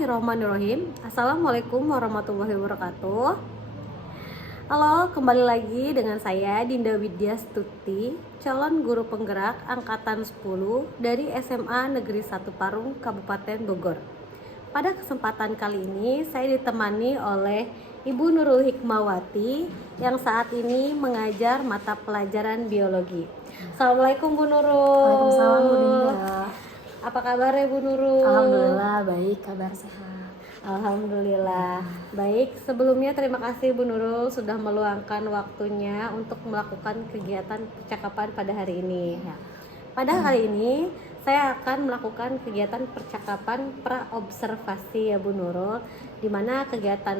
Bismillahirrahmanirrahim. Assalamualaikum warahmatullahi wabarakatuh. Halo, kembali lagi dengan saya Dinda Widya Stuti, calon guru penggerak angkatan 10 dari SMA Negeri 1 Parung, Kabupaten Bogor. Pada kesempatan kali ini saya ditemani oleh Ibu Nurul Hikmawati yang saat ini mengajar mata pelajaran biologi. Assalamualaikum Bu Nurul. Waalaikumsalam Bu Dinda. Apa kabar ya Bu Nurul? Alhamdulillah baik, kabar sehat. Alhamdulillah. Baik, sebelumnya terima kasih Bu Nurul sudah meluangkan waktunya untuk melakukan kegiatan percakapan pada hari ini. Ya. Pada hari ini saya akan melakukan kegiatan percakapan praobservasi ya Bu Nurul, di mana kegiatan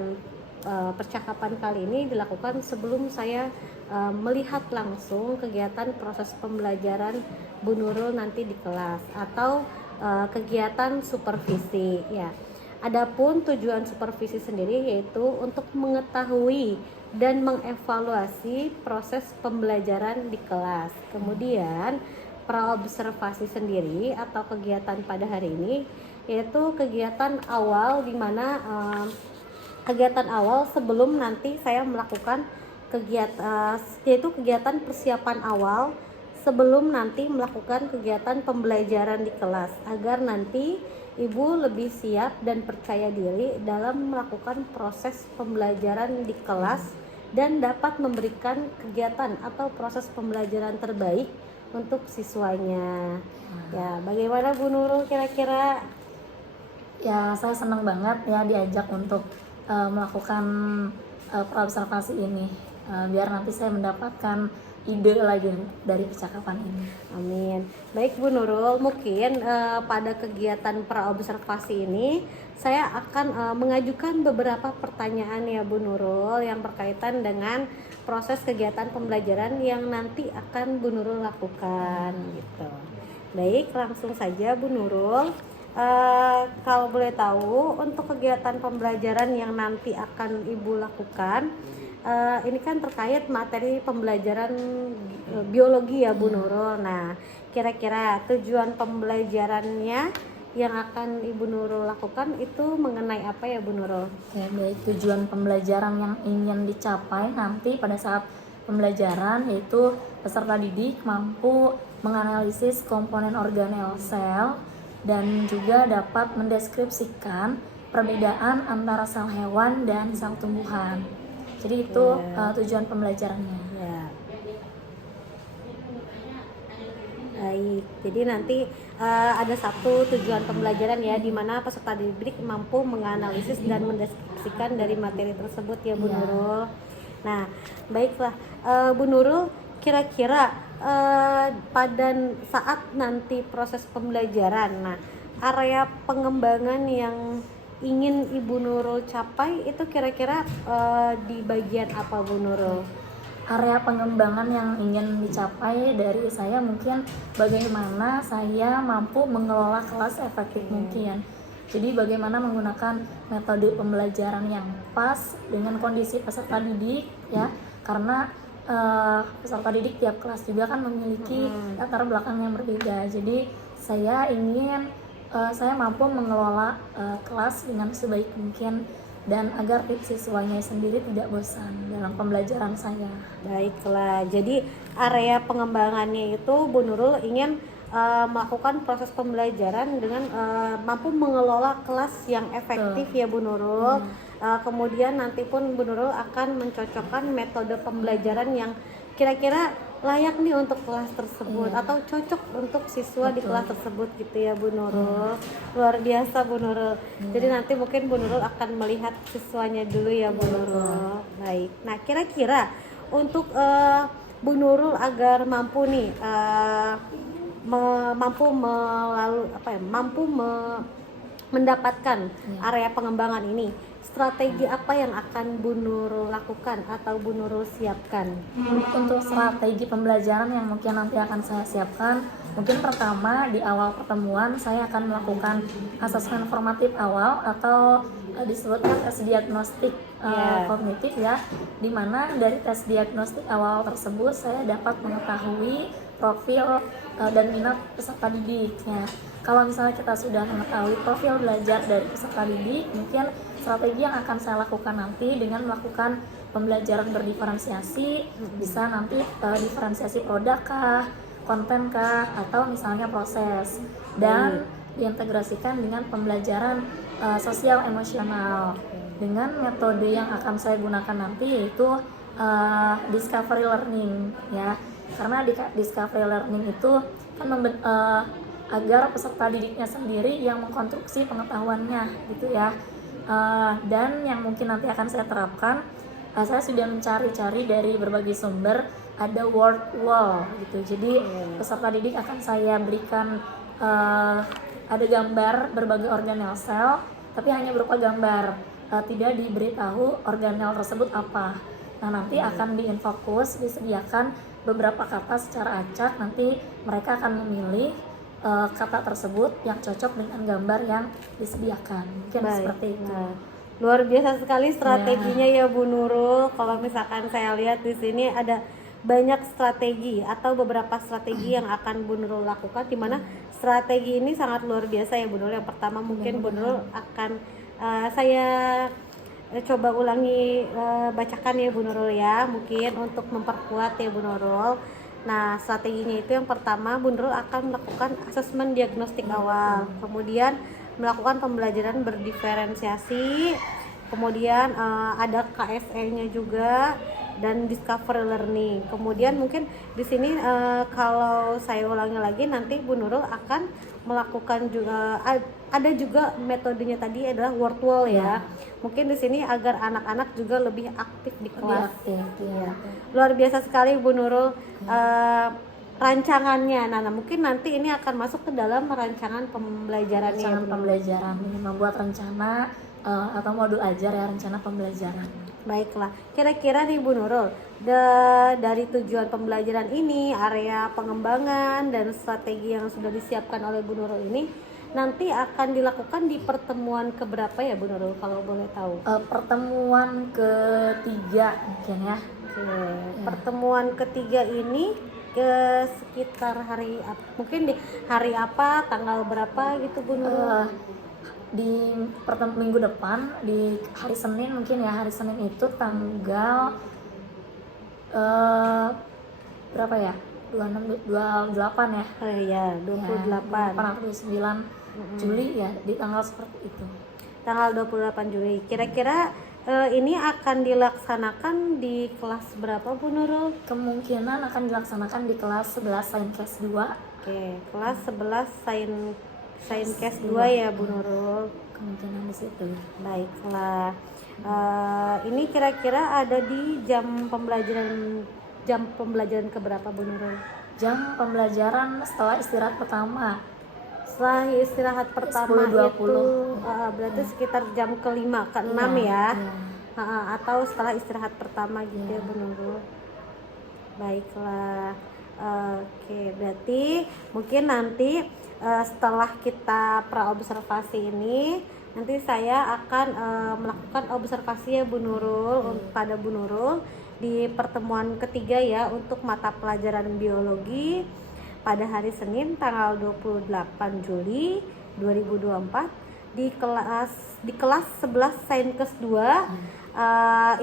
percakapan kali ini dilakukan sebelum saya melihat langsung kegiatan proses pembelajaran Bu Nurul nanti di kelas atau kegiatan supervisi ya. Adapun tujuan supervisi sendiri yaitu untuk mengetahui dan mengevaluasi proses pembelajaran di kelas. Kemudian praobservasi sendiri atau kegiatan pada hari ini yaitu kegiatan awal di mana kegiatan awal sebelum nanti saya melakukan kegiatan yaitu kegiatan persiapan awal sebelum nanti melakukan kegiatan pembelajaran di kelas agar nanti Ibu lebih siap dan percaya diri dalam melakukan proses pembelajaran di kelas dan dapat memberikan kegiatan atau proses pembelajaran terbaik untuk siswanya. Ya, bagaimana Bu Nurul kira-kira? Ya, saya senang banget ya diajak untuk melakukan praobservasi ini, biar nanti saya mendapatkan ide lagi dari percakapan ini. Amin. Baik Bu Nurul, mungkin pada kegiatan praobservasi ini saya akan mengajukan beberapa pertanyaan ya Bu Nurul yang berkaitan dengan proses kegiatan pembelajaran yang nanti akan Bu Nurul lakukan gitu. Baik, langsung saja Bu Nurul. Kalau boleh tahu untuk kegiatan pembelajaran yang nanti akan Ibu lakukan ini kan terkait materi pembelajaran biologi ya Bu Nurul. Nah, kira-kira tujuan pembelajarannya yang akan Ibu Nurul lakukan itu mengenai apa ya Bu Nurul? Ya, baik, tujuan pembelajaran yang ingin dicapai nanti pada saat pembelajaran yaitu peserta didik mampu menganalisis komponen organel sel dan juga dapat mendeskripsikan perbedaan antara sel hewan dan sel tumbuhan. Jadi itu tujuan pembelajarannya. Ya. Baik, jadi nanti ada satu tujuan pembelajaran ya, di mana peserta didik mampu menganalisis dan mendeskripsikan dari materi tersebut ya Bu Nurul. Nah, baiklah Bu Nurul, kira-kira pada saat nanti proses pembelajaran, nah area pengembangan yang ingin Ibu Nurul capai itu kira-kira di bagian apa Bu Nurul? Area pengembangan yang ingin dicapai dari saya mungkin bagaimana saya mampu mengelola kelas efektif mungkin. Jadi bagaimana menggunakan metode pembelajaran yang pas dengan kondisi peserta didik ya, karena peserta didik tiap kelas juga kan memiliki latar belakang yang berbeda. Jadi saya ingin saya mampu mengelola kelas dengan sebaik mungkin dan agar siswanya sendiri tidak bosan dalam pembelajaran saya. Baiklah, jadi area pengembangannya itu Bu Nurul ingin melakukan proses pembelajaran dengan mampu mengelola kelas yang efektif ya Bu Nurul. Kemudian nanti pun Bu Nurul akan mencocokkan metode pembelajaran yang kira-kira layak nih untuk kelas tersebut atau cocok untuk siswa di kelas tersebut gitu ya Bu Nurul. Luar biasa Bu Nurul. Jadi nanti mungkin Bu Nurul akan melihat siswanya dulu ya Bu Nurul. Baik. Nah, kira-kira untuk Bu Nurul agar mampu nih mendapatkan area pengembangan ini, strategi apa yang akan Bu Nurul lakukan atau Bu Nurul siapkan? Untuk strategi pembelajaran yang mungkin nanti akan saya siapkan, mungkin pertama di awal pertemuan saya akan melakukan asesmen formatif awal atau disebutkan tes diagnostik kognitif ya, dimana dari tes diagnostik awal tersebut saya dapat mengetahui profil dan minat peserta didiknya. Kalau misalnya kita sudah mengetahui profil belajar dari peserta didik, mungkin strategi yang akan saya lakukan nanti dengan melakukan pembelajaran berdiferensiasi, bisa nanti diferensiasi produk kah, konten kah, atau misalnya proses, dan diintegrasikan dengan pembelajaran sosial emosional dengan metode yang akan saya gunakan nanti, yaitu discovery learning ya, karena discovery learning itu kan agar peserta didiknya sendiri yang mengkonstruksi pengetahuannya gitu ya. Dan yang mungkin nanti akan saya terapkan, saya sudah mencari-cari dari berbagai sumber, ada word wall gitu. Jadi peserta didik akan saya berikan ada gambar berbagai organel sel, tapi hanya berupa gambar, tidak diberitahu organel tersebut apa. Nah, nanti akan diinfokus, disediakan beberapa kata secara acak, nanti mereka akan memilih kata tersebut yang cocok dengan gambar yang disediakan. Mungkin seperti itu. Nah, luar biasa sekali strateginya ya Bu Nurul. Kalau misalkan saya lihat di sini ada banyak strategi atau beberapa strategi yang akan Bu Nurul lakukan, di mana strategi ini sangat luar biasa ya Bu Nurul. Yang pertama mungkin Bu Nurul akan saya coba ulangi bacakan ya Bu Nurul ya, mungkin untuk memperkuat ya Bu Nurul. Nah, strateginya itu yang pertama, Bu Nurul akan melakukan asesmen diagnostik awal, kemudian melakukan pembelajaran berdiferensiasi, kemudian ada KSE-nya juga, dan discovery learning. Kemudian mungkin di sini kalau saya ulangi lagi, nanti Bu Nurul akan melakukan juga ada juga metodenya tadi adalah word wall ya. Mungkin di sini agar anak-anak juga lebih aktif di kelas. Ya. Luar biasa sekali Bu Nurul rancangannya. Nah, mungkin nanti ini akan masuk ke dalam rancangan pembelajarannya. Rancangan pembelajaran ini membuat rencana atau modul ajar ya, rencana pembelajaran. Baiklah, kira-kira nih Bu Nurul, dari tujuan pembelajaran ini, area pengembangan dan strategi yang sudah disiapkan oleh Bu Nurul ini nanti akan dilakukan di pertemuan keberapa ya Bu Nurul, kalau boleh tahu? Pertemuan ketiga mungkin ya. Pertemuan ketiga ini ke sekitar hari mungkin di hari apa, tanggal berapa gitu Bu Nurul? Di minggu depan, di hari Senin mungkin ya, hari Senin itu tanggal berapa ya, 26, 28 ya. Oh iya, 28 atau 29 Juli ya, di tanggal seperti itu, tanggal 28 Juli. Kira-kira ini akan dilaksanakan di kelas berapa Bu Nurul? kemungkinan akan dilaksanakan di kelas 11 Sainkes 2. Oke, kelas 11 Sainkes 2 ya Bu Nurul. Kemungkinan di situ. Baiklah. Ini kira-kira ada di jam pembelajaran keberapa Bu Nurul? Jam pembelajaran setelah istirahat pertama. Setelah istirahat pertama 10.20. itu berarti sekitar jam ke-5 ke-6 ya. Atau setelah istirahat pertama gitu ya Bu Nurul. Baiklah. Oke, berarti mungkin nanti setelah kita praobservasi ini, nanti saya akan melakukan observasi ya Bu Nurul pada Bu Nurul di pertemuan ketiga ya, untuk mata pelajaran biologi pada hari Senin tanggal 28 Juli 2024 di kelas 11 Sainkes 2.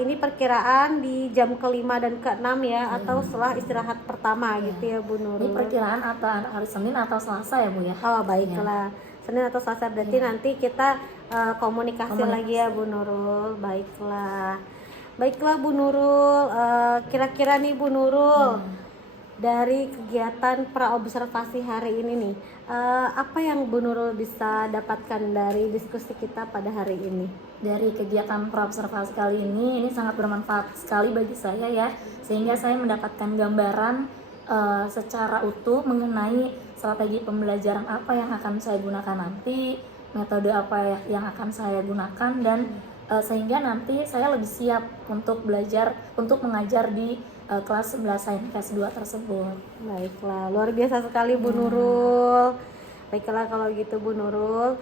Ini perkiraan di jam ke-5 dan ke-6 ya, atau setelah istirahat pertama gitu ya Bu Nurul. Ini perkiraan atau hari Senin atau Selasa ya Bu ya? Oh baiklah, Senin atau Selasa, berarti nanti kita komunikasi lagi ya Bu Nurul. Baiklah Bu Nurul, kira-kira nih Bu Nurul, dari kegiatan praobservasi hari ini nih, apa yang Bu Nurul bisa dapatkan dari diskusi kita pada hari ini? Dari kegiatan praobservasi kali ini sangat bermanfaat sekali bagi saya ya, sehingga saya mendapatkan gambaran secara utuh mengenai strategi pembelajaran apa yang akan saya gunakan nanti, metode apa yang akan saya gunakan, dan sehingga nanti saya lebih siap untuk mengajar di kelas 11 Sainkes 2 tersebut. Baiklah, luar biasa sekali Bu Nurul. Baiklah kalau gitu Bu Nurul,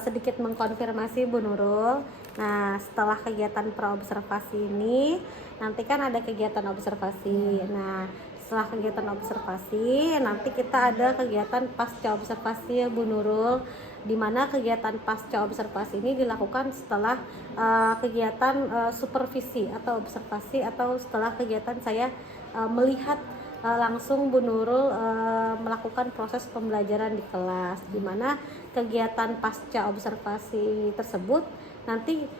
sedikit mengkonfirmasi Bu Nurul. Nah, setelah kegiatan praobservasi ini, nanti kan ada kegiatan observasi. Nah, Setelah kegiatan observasi, nanti kita ada kegiatan pasca observasi ya Bu Nurul, di mana kegiatan pasca observasi ini dilakukan setelah kegiatan supervisi atau observasi, atau setelah kegiatan saya melihat langsung Bu Nurul melakukan proses pembelajaran di kelas, di mana kegiatan pasca observasi tersebut nanti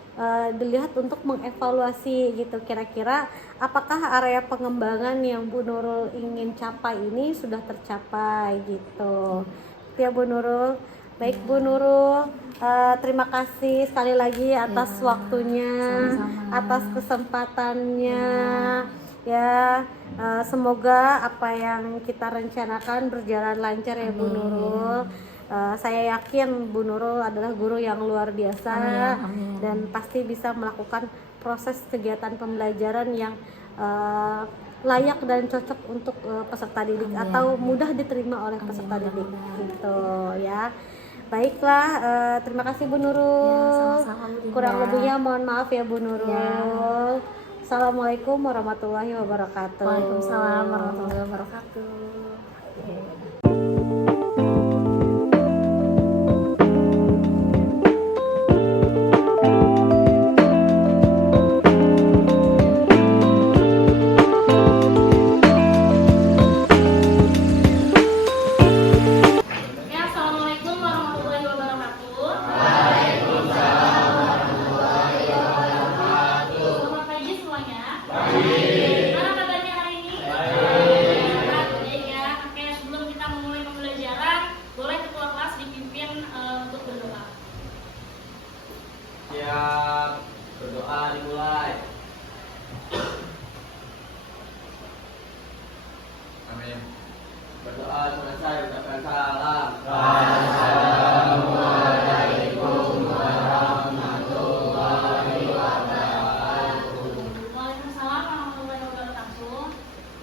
dilihat untuk mengevaluasi gitu, kira-kira apakah area pengembangan yang Bu Nurul ingin capai ini sudah tercapai gitu ya Bu Nurul. Baik Bu Nurul, terima kasih sekali lagi atas waktunya, sama-sama. atas kesempatannya ya. Semoga apa yang kita rencanakan berjalan lancar ya Bu Nurul. Saya yakin Bu Nurul adalah guru yang luar biasa. Amin. Dan pasti bisa melakukan proses kegiatan pembelajaran yang layak dan cocok untuk peserta didik, atau mudah diterima oleh peserta didik gitu ya. Baiklah, terima kasih Bu Nurul. Sama-sama, Bu Dinda. Kurang lebihnya mohon maaf ya Bu Nurul. Assalamualaikum warahmatullahi wabarakatuh. Waalaikumsalam warahmatullahi wabarakatuh. Ya, assalamualaikum warahmatullahi wabarakatuh. Selamat pagi semuanya. Gimana kabarnya hari ini? Baik ya. Oke, sebelum kita memulai pembelajaran, boleh ketua kelas dipimpin untuk berdoa. Siap, berdoa dimulai. Amin. Berdoa selesai, ucapkan salam. Waalaikumsalam warahmatullahi wabarakatuh.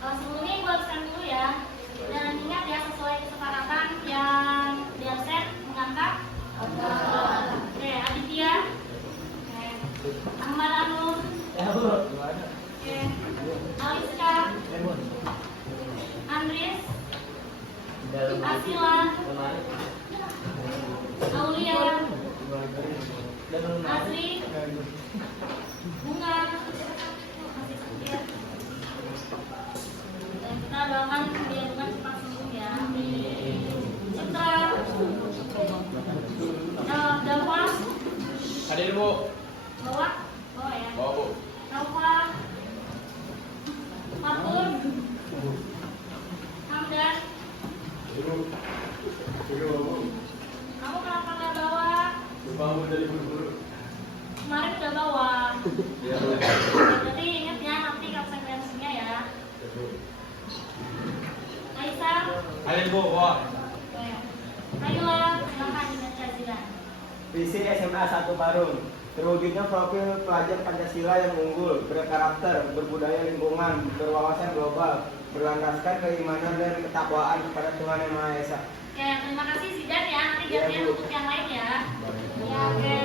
Sebelumnya Ibu absen dulu ya. Dan ingat ya, sesuai kesepakatan yang di absen mengangkat. Oke, Aditya. Oke. Ahmad Anur. Oke. Aliska. Andris. Asila. Aulia. Asri. Bunga. Dan kita doakan biar Bunga cepat sembuh ya. Citra. Dawa. Hadir Bu. Bawa. Bawa ya. Bawa Bu. Nova. Fatur. Hamdan. Kamu kenapa nggak bawa? Lupa Bu dari buru-buru. Kemarin udah bawa. Iya Bu. Jadi ingat ya, nanti konsekuensinya ya. Aisyah. Hadir Bu, bawa. Ayolah, silakan dengan kajian. Visi SMA 1 Parung. Terwujudnya profil pelajar Pancasila yang unggul, berkarakter, berbudaya lingkungan, berwawasan global, berlandaskan keimanan dan ketakwaan kepada Tuhan Yang Maha Esa. Oke, terima kasih Zidan ya. Nanti Iya, gantian Bu. untuk yang lain ya. Ya, oke.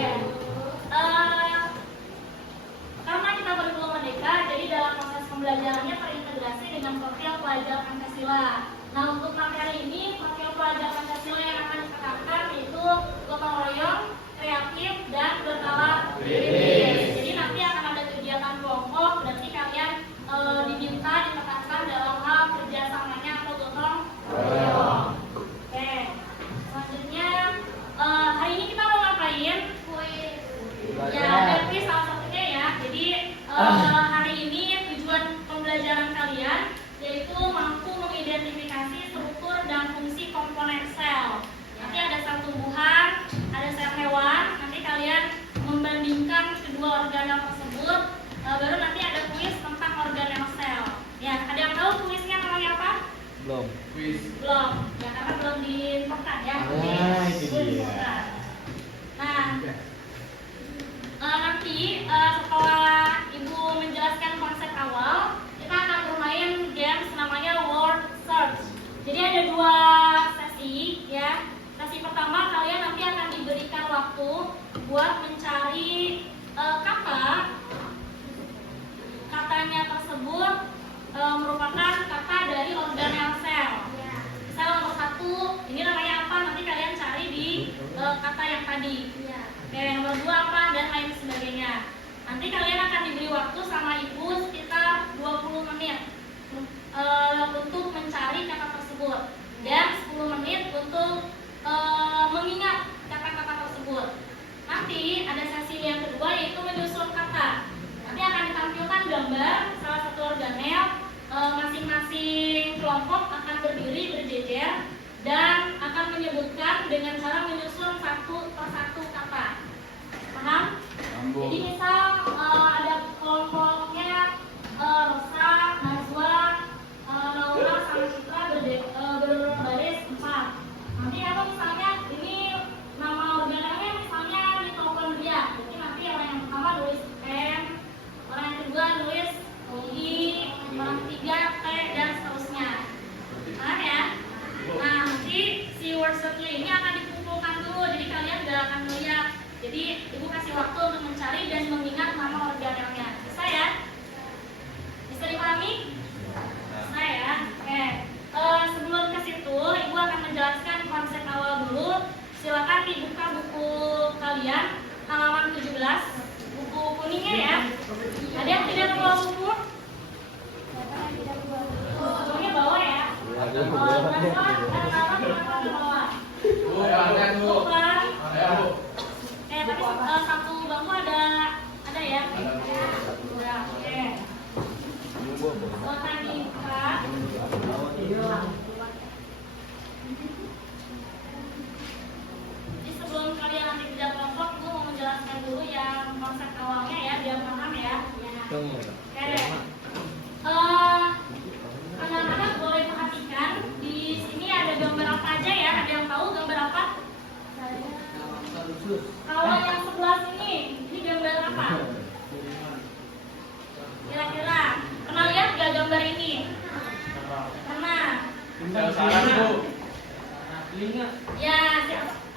Karena kita berpeluang merdeka, jadi dalam proses pembelajarannya terintegrasi dengan profil pelajar Pancasila. Nah, untuk materi ini, profil pelajar Pancasila yang akan ditekankan yaitu gotong royong, kreatif, dan berkala kritis. Jadi nanti akan ada kegiatan kelompok, berarti kalian diminta ditekankan dalam hal kerjasamanya atau gotong royong. Oke, selanjutnya hari ini kita mau ngapain? Kuis. Ya, ada kuis salah satunya ya. Jadi hari ini tujuan pembelajaran kalian yaitu mampu mengidentifikasi struktur dan fungsi komponen sel. Nanti ada sel tumbuhan, ada sel hewan. Nanti kalian membandingkan kedua organel tersebut. Baru nanti ada kuis tentang organel sel. Ya, ada yang tahu kuisnya namanya apa? Belum. Quiz. Belum, ya karena belum diinfokan ya. Ah, itu Belum dia. diinfokan. Nah, kata yang tadi. Oke, nomor 2 apa dan lain sebagainya. Nanti kalian akan diberi waktu sama ibu sekitar 20 menit untuk mencari kata tersebut dan 10 menit untuk mengingat kata-kata tersebut. Nanti ada sesi yang kedua yaitu menyusun kata. Nanti akan ditampilkan gambar salah satu organel, masing-masing kelompok akan berdiri berjejer dan akan menyebutkan dengan cara menyusun satu persatu kata. Paham? Jadi misal ada kelompoknya Rosa, Najwa, Laura, sama Citra berbaris 4. Nanti apa misalnya ini nama organelnya misalnya mitokondria. Jadi nanti orang yang pertama nulis M, orang yang kedua nulis I, orang ketiga T dan seterusnya. Paham ya? Nah nanti si wordsetnya ini akan dikumpulkan dulu. Jadi kalian gak akan melihat. Jadi ibu kasih waktu untuk mencari dan mengingat nama organelnya. Bisa ya? Bisa dipahami? Bisa ya? Oke. Sebelum ke situ, ibu akan menjelaskan konsep awal dulu. Silakan dibuka buku kalian halaman 17, buku kuningnya ya. Ada yang tidak bawa buku? Bukunya bawa ya. Tapi satu bangku ada ya? Udah, oke. Silakan dibuka. Jadi sebelum kalian nanti kerja kelompok, gue mau menjelaskan dulu yang konsep awalnya ya, biar paham ya. Oke deh. Anak-anak boleh perhatikan di sini ada gambar apa aja ya? Ada yang tahu gambar apa? Kalau yang sebelah sini, ini gambar apa? Kira-kira pernah lihat gak gambar ini? Pernah. Sel saraf bu. Ya,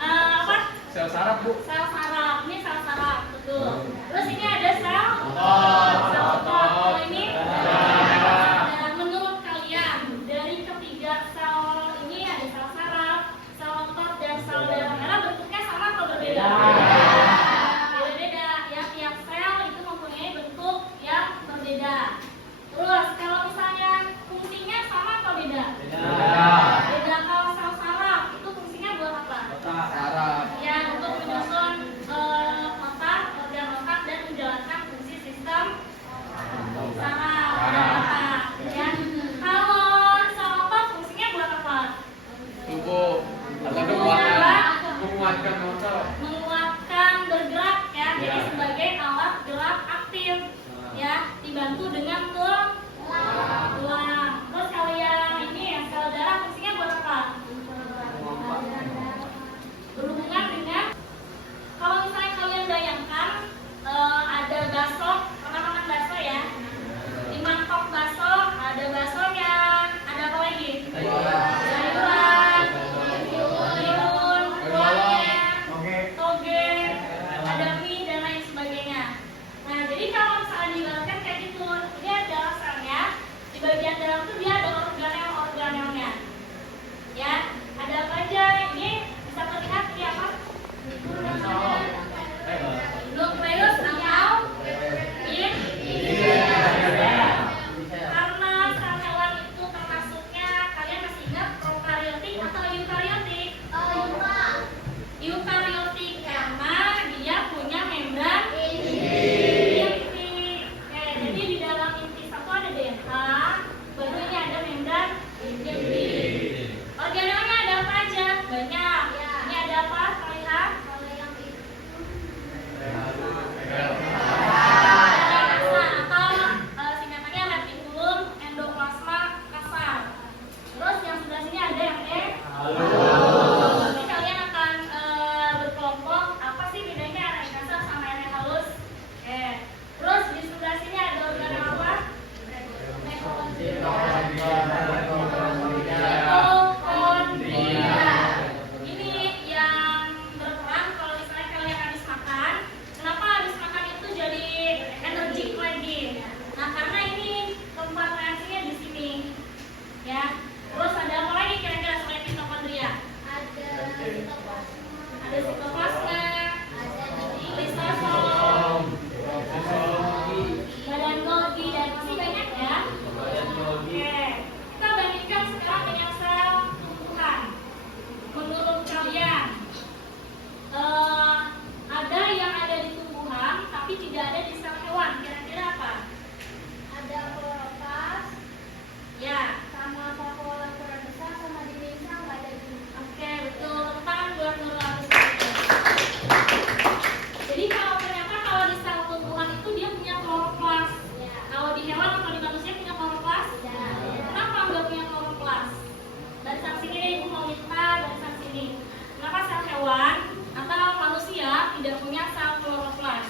apa? Sel saraf bu. Sel saraf. Ini sel saraf, betul. Terus ini ada sel otot. Kalau ini dan menurut kalian dari ketiga sel ini ada sel saraf, sel otot dan sel darah merah bentuknya sama atau berbeda? Beda-beda ya, tiap sel itu mempunyai bentuk yang berbeda. Terus kalau misalnya fungsinya sama atau beda? Beda. Kalau sel saraf itu fungsinya buat apa? Saraf. Ya, untuk menyusun ada sitoplasma, lisosom, badan Golgi, dan masih banyak ya. Oke, kita bandingkan sekarang dengan sel tumbuhan. Menurut kalian, ada yang ada di tumbuhan tapi tidak ada di sel hewan. Kira-kira apa? Ada kloroplas, Ya. sama vakuola ukuran besar, sama dinding sel nggak ada di. Oke, betul. Tepuk tangan buat Nurul Arus. Jadi kalau di sel tumbuhan itu dia punya kloroplas. Kalau di hewan atau di manusia punya kloroplas? Kenapa nggak punya kloroplas? Barisan sini deh, ibu mau minta barisan sini. Kenapa sel hewan atau manusia tidak punya sel kloroplas?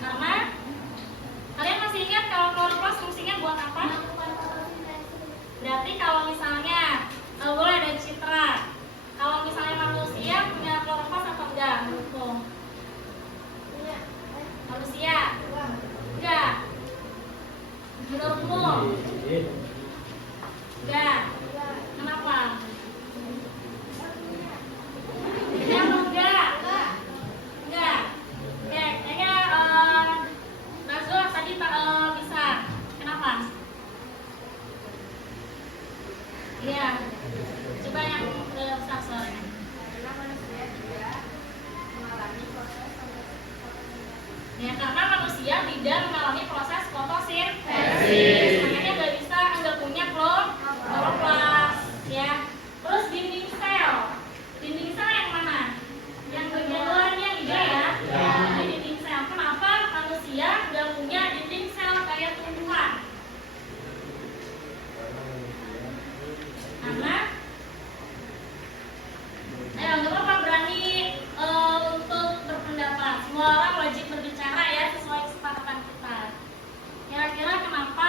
Karena kalian masih ingat kalau kloroplas fungsinya buat apa? Berarti kalau misalnya boleh ada citra. Kalau misalnya manusia punya kloroplas atau enggak menurutmu? Manusia? Enggak. Menurutmu? Enggak. Kenapa? Punya atau enggak? Enggak. Oke, kayaknya Nazwa tadi bisa. Kenapa? Iya. Coba yang besar suaranya. Karena manusia tidak mengalami proses Ya, karena manusia tidak mengalami proses fotosintesis. Makanya nggak punya kloroplas. Ya. Terus dinding sel. Dinding sel yang mana? Yang bagian luarnya hijau ya? Ini dinding sel. Kenapa manusia nggak punya dinding sel kayak tumbuhan? Karena ayo nggak apa-apa, berani untuk berpendapat. Semua orang wajib berbicara ya sesuai kesepakatan kita. Kira-kira kenapa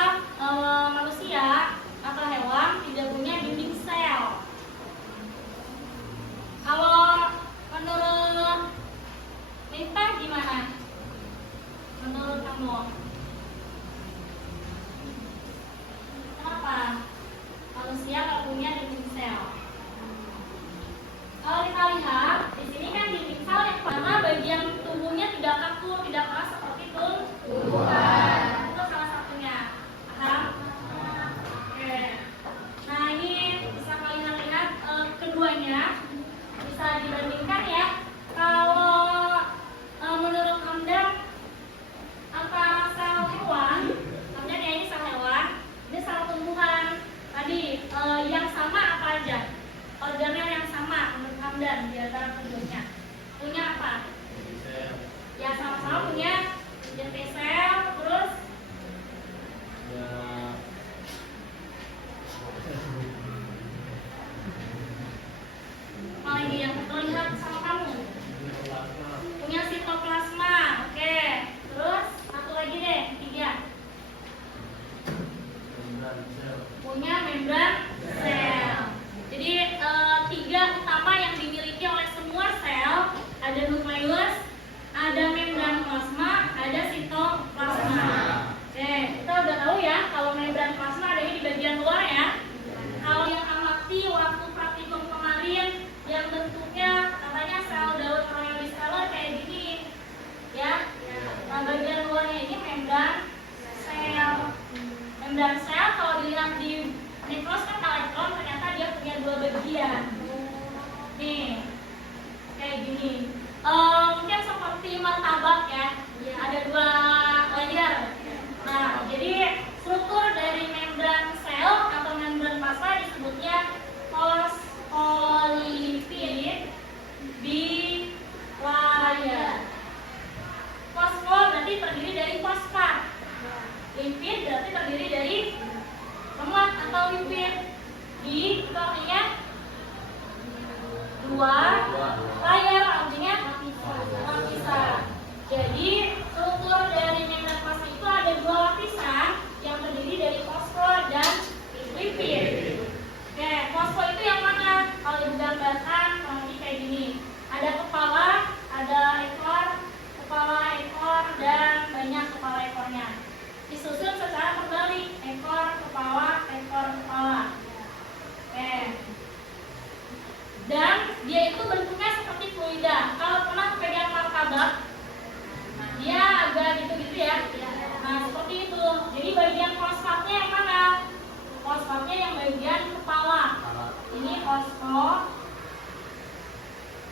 manusia atau hewan tidak punya dinding sel? Kalau menurut Minta gimana? Menurut kamu? Kenapa manusia nggak punya dinding sel? Kalau kita lihat di sini kan dinding sel yang mana bagian tubuhnya tidak kaku, tidak keras seperti tumbuhan. Itu salah satunya. Paham? Oke. Nah ini bisa kalian lihat keduanya bisa dibandingkan ya. Kalau menurut Hamdan antara sel hewan, Hamdan ya ini sel hewan, ini sel tumbuhan. Tadi yang sama apa aja? Organel yang sama menurut Hamdan di antara keduanya punya apa? Ya sama-sama punya inti sel, terus apa lagi yang terlihat sama kamu? Punya sitoplasma, oke. Terus satu lagi deh, 3. Punya membran sel. Jadi 3 utama yang dimiliki oleh semua sel, ada nukleus, ada membran plasma, ada sitoplasma. Oke, kita udah tahu ya kalau membran plasma adanya di bagian luar ya. Kalau yang amati waktu praktikum kemarin yang bentuknya katanya sel Daud Coriolis Teller kayak gini, ya. Nah bagian luarnya ini membran sel. Membran sel kalau dilihat di mikroskop elektron ternyata dia punya 2 bagian. Nih, kayak gini. Mungkin seperti martabak ya. Ada 2 layer. Nah, jadi struktur dari membran sel atau membran plasma disebutnya fosfolipid bilayer. Fosfol berarti terdiri dari fosfat. Lipid berarti terdiri dari lemak atau lipid. Di itu artinya 2 layer, artinya lapisan. Jadi struktur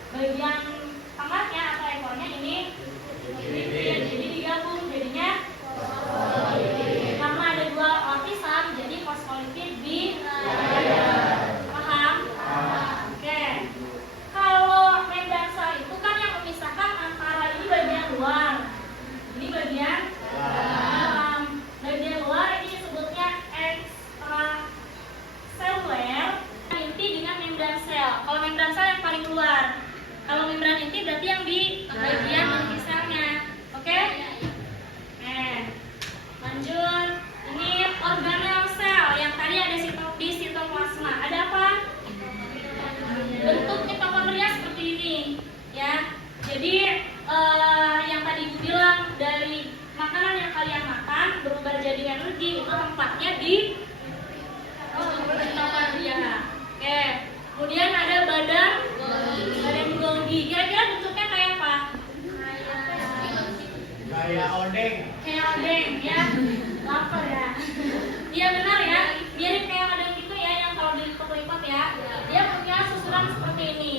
bagian tangannya atau ekornya ini lipid, jadi digabung jadinya karena ada dua lapisan jadi fosfolipid paham? Oke. Kalau membran sel itu kan yang memisahkan antara ini bagian luar, ini bagian dalam. Bagian luar ini disebutnya ekstraseluler inti dengan membran sel. Kalau membran sel yang paling luar, kalau membran inti berarti yang di bagian inti selnya. Oke? Lanjut. Ini organel sel yang tadi ada di sitoplasma. Ada apa? Bentuk mitokondria seperti ini, ya. Jadi yang tadi Ibu bilang dari makanan yang kalian makan berubah jadi energi itu tempatnya di mitokondria. Oke. Kemudian ada badan Golgi. Kira-kira bentuknya kayak apa? Kayak odeng. Kayak odeng, ya. Lapar ya. Iya benar ya. Mirip kayak odeng gitu ya, yang kalau dilipat-lipat ya. Dia punya susunan seperti ini.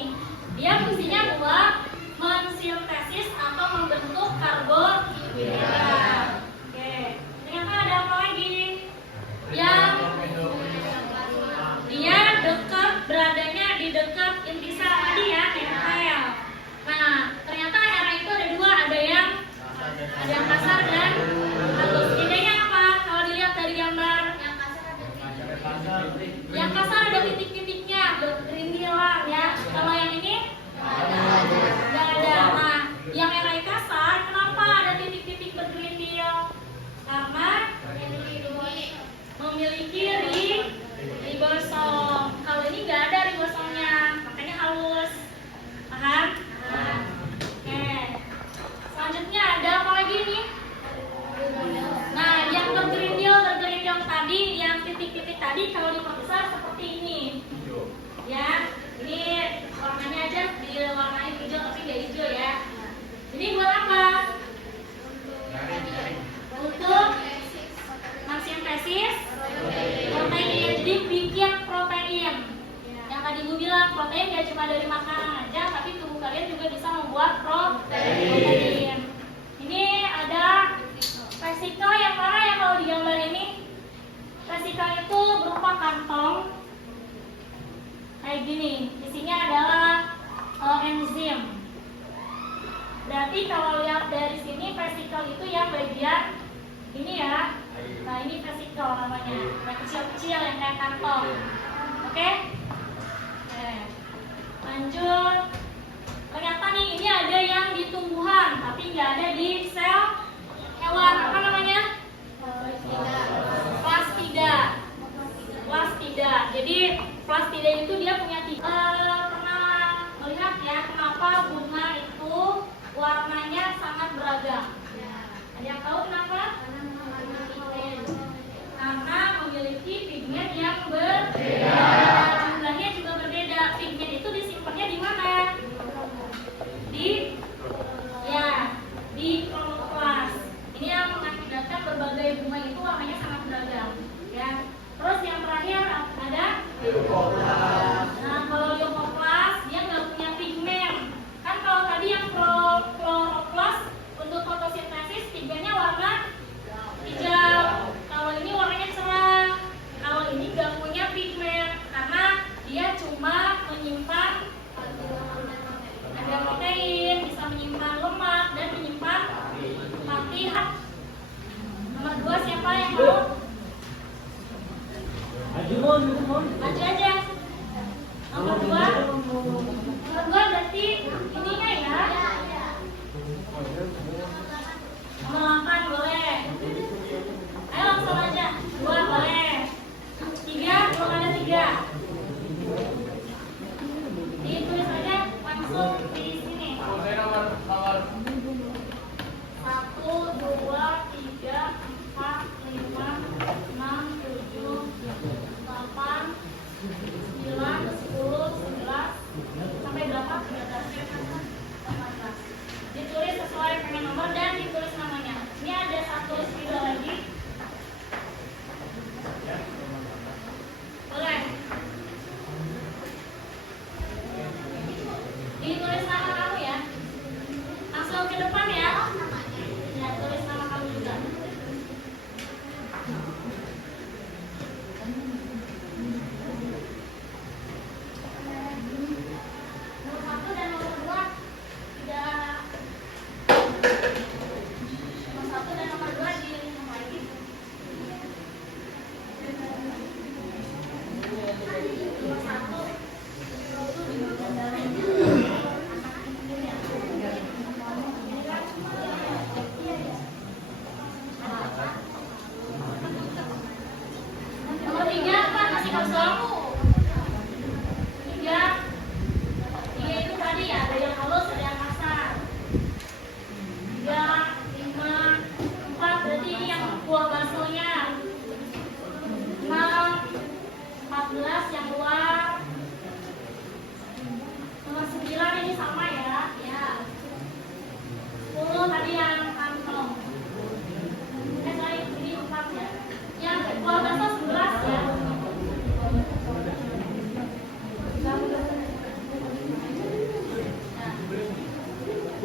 Dia fungsinya buat mensintesis atau membentuk karbohidrat. Oke. Ternyata ada apa lagi? Yang dia dekat, beradanya di dekat inti sel tadi ya, nempel. Nah, ternyata era itu ada dua, ada yang kasar dan halus. Bedanya apa? Kalau dilihat dari gambar, yang kasar ada titik-titiknya, bergerindilan ya. Kalau yang ini nggak ada. Nah, yang era kasar, kenapa ada titik-titik bergerindil? Karena memiliki ribosom. Kalau ini nggak ada ribosomnya, makanya halus. Paham? Oke. Selanjutnya ada apa lagi nih? Nah, yang bergerindil tadi, yang titik-titik tadi kalau diperbesar seperti ini. Ya, ini warnanya aja diwarnai hijau tapi nggak hijau ya. Ini buat apa? Untuk mensintesis protein, jadi bikin protein. Yang tadi Ibu bilang protein gak cuma dari makanan aja, tapi tubuh kalian juga bisa membuat protein. Ini ada vesikel yang mana ya kalau di gambar ini? Vesikel itu berupa kantong kayak gini. Isinya adalah enzim. Berarti kalau lihat dari sini vesikel itu yang bagian ini ya. Nah ini vesikel namanya, yang kecil-kecil yang kayak kantong. Oke? Lanjut. Ternyata nih ini ada yang di tumbuhan, tapi nggak ada di sel hewan. Apa namanya? Plastida. Plastida. Jadi plastida itu dia punya tiga. Pernah melihat ya kenapa bunga itu warnanya sangat beragam? Ada yang tahu kenapa? Karena memiliki pigmen yang berbeda. Jumlahnya juga berbeda. Pigmen itu disimpannya di mana? Di kloroplas. Ini yang mengakibatkan berbagai bunga itu warnanya sangat beragam. Ya. Terus yang terakhir ada leukoplast. Nah, kalau leukoplast dia nggak punya pigmen. Kan kalau tadi yang kloroplas untuk fotosintesis pigmennya warna hijau. Kalau ini warnanya cerah. Kalau ini nggak punya pigmen karena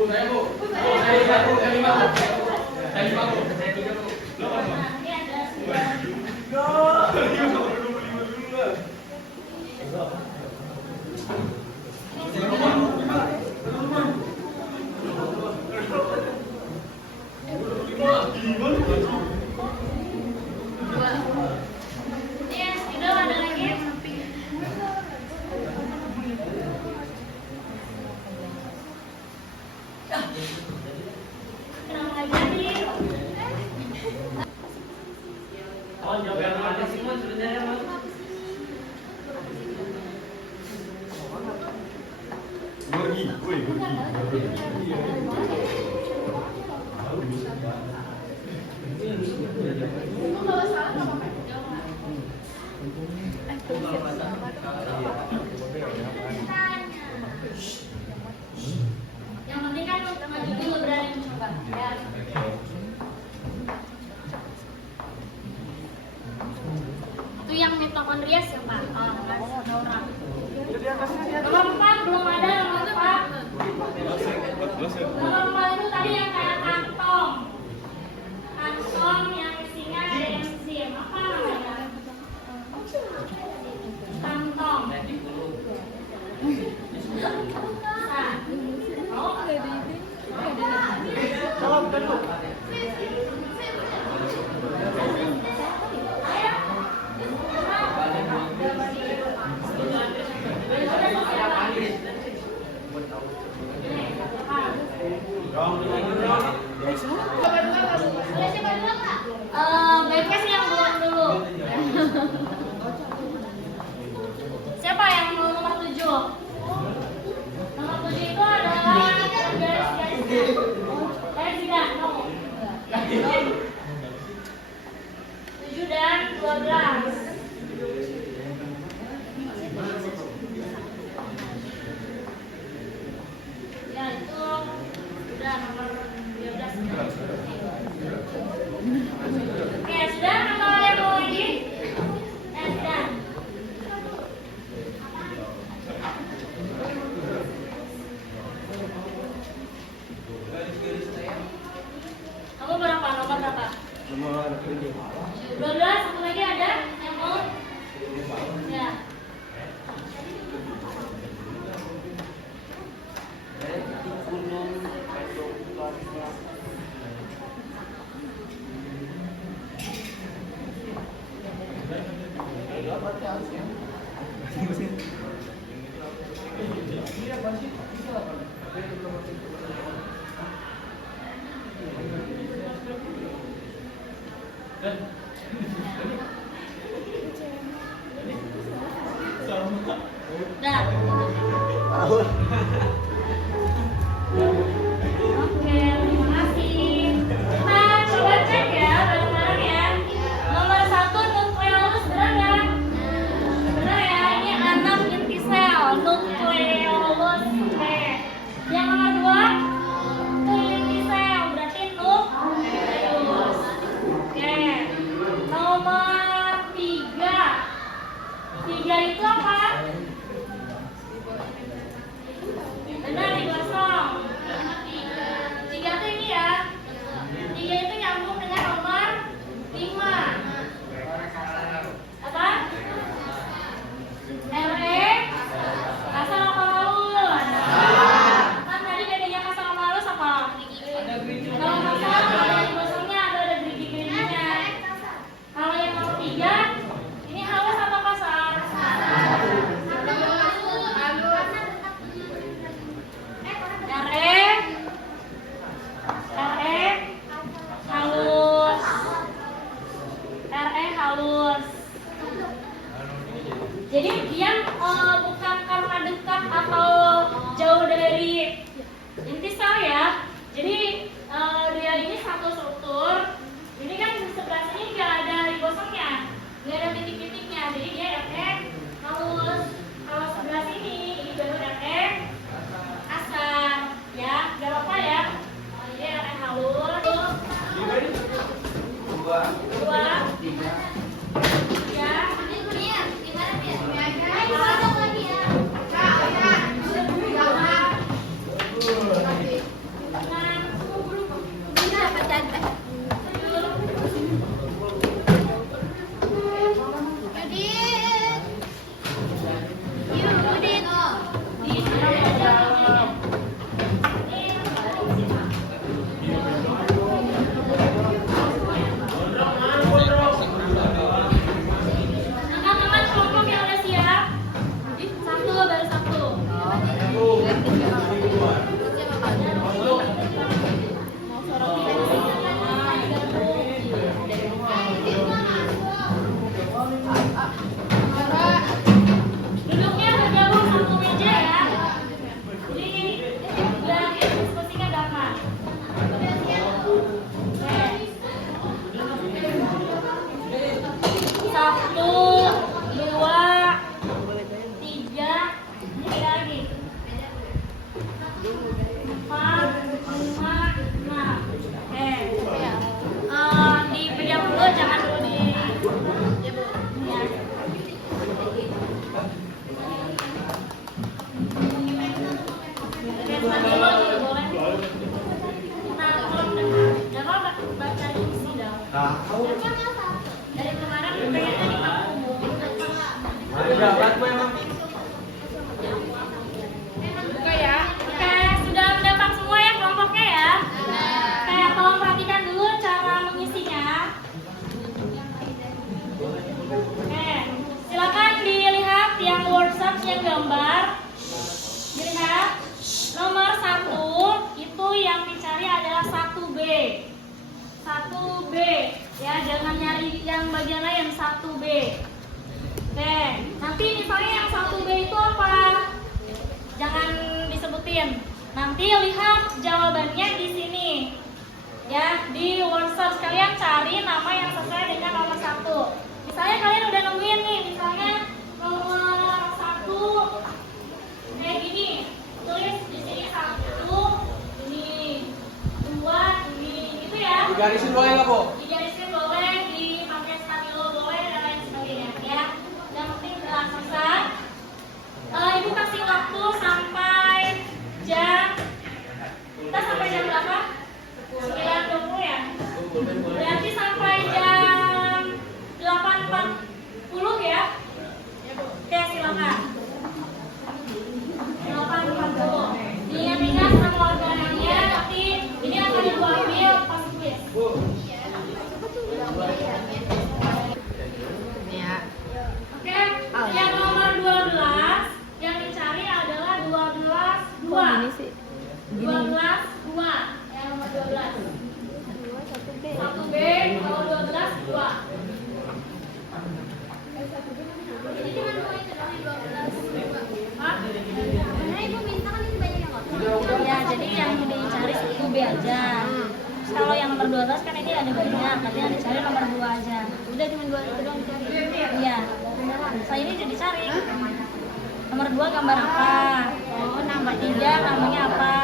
saya Bu. Saya lima Bu. Saya lima Bu. Saya lima Bu. Saya tiga Bu. Nah, ini ada 9. Yes, itu ada lagi. Kenapa nggak jadi? Oh, jangan mati semua sebenarnya Mas. Yang penting kan maju dulu berani mencoba. Ya. Itu yang mitokondria siapa? Oh, Mas Nora. Nomor 4 belum ada nomor 4. Nomor 4 itu tadi yang kayak kantong. Kantong yang isinya ada enzim. Apa namanya? Kantong. Baiknya sih yang belum dulu. Siapa yang nomor 7? Nomor 7 itu adalah garis tidak, no. 7 dan 12. Ya itu sudah nomor 12. Oke, sudah atau yang mau lagi? Sudah. Kamu berapa? Nomor berapa? Nomor 12, satu lagi ada yang mau? Ya. Dah. Oke, terima kasih. Nah, coba cek ya bareng-bareng ya. Nomor 1 nukleolus benar nggak? Benar ya, ini anak inti sel nukleolus. Oke. Yang nomor 2 inti sel berarti nukleus. Oke. Nomor 3. 3 itu apa? Benar digosong. 3 itu ini ya. 3 itu nyambung dengan nomor 5. Apa? RE kasar apa halus? Kan tadi bedanya kasar sama halus apa? Kalau kasar ada digosongnya, ada gerigi-geriginya. Kalau yang nomor 3 ini halus apa kasar? Nanti lihat jawabannya di sini. Ya, di WhatsApp kalian cari nama yang sesuai dengan nomor 1. Misalnya kalian udah nemuin nih, misalnya nomor 1 kayak gini. Tulis di sini 1, ini 2, ini gitu ya. Digarisin boleh nggak, Bu? Digarisin boleh, dipakai stabilo boleh, dan lain sebagainya ya. Yang penting jelas selesai. Ibu kasih waktu sampai jam, kita sampai jam berapa? 9.20 ya? Berarti sampai jam 8.40 ya? Oke, silakan. 8.40. Diingat-ingat sama organannya, tapi ini akan ibu ambil pas quiz. Oke, yang nomor 12 yang dicari adalah 12.2. 12.2. Yang nomor 12. 1B, kalau 12.2. Jadi cuma dua itu dari 12. Hah? Karena ibu minta kan itu banyak yang kotor. Ya, jadi yang dicari 1B aja. Terus kalau yang nomor 12 kan ini ada banyak, tapi yang dicari nomor 2 aja. Udah cuma dua itu doang cari. Iya. Saya ini jadi cari. Nomor 2 gambar apa? Oh, Nomor 3 namanya apa?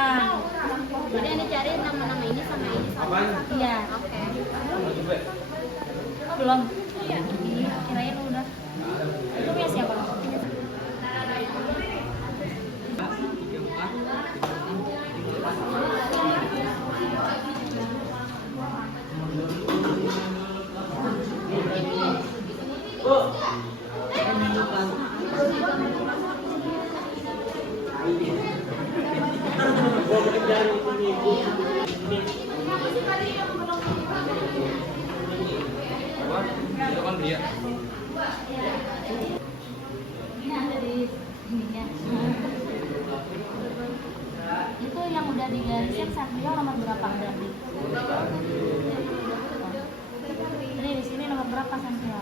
jadi yang dicari nama-nama ini sama ini sama. Iya. Oke. Oh, belum. Kirain udah. Itu punya siapa? Silakan dia. Ini ada di ininya. Itu yang udah digarisin Satrio nomor berapa berarti? Ini di sini nomor berapa Satrio?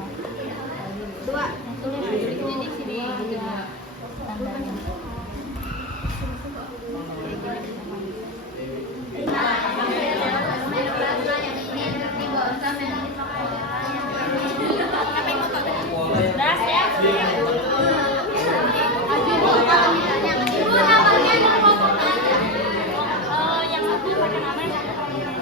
2. Tulis Ini di sini. Iya. Tandanya. Das ya. Yang satu pakai nama, yang satu pakai nama.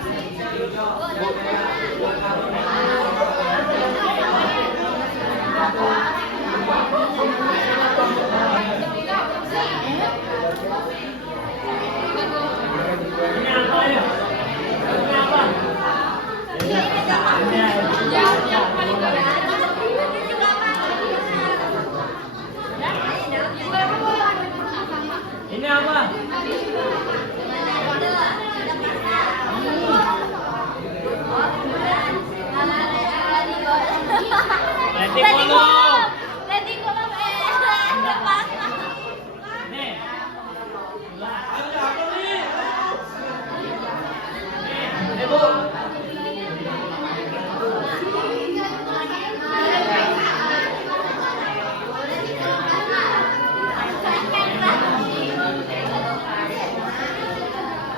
Ini apa? Retikulum. Retikulum Nih. Bu.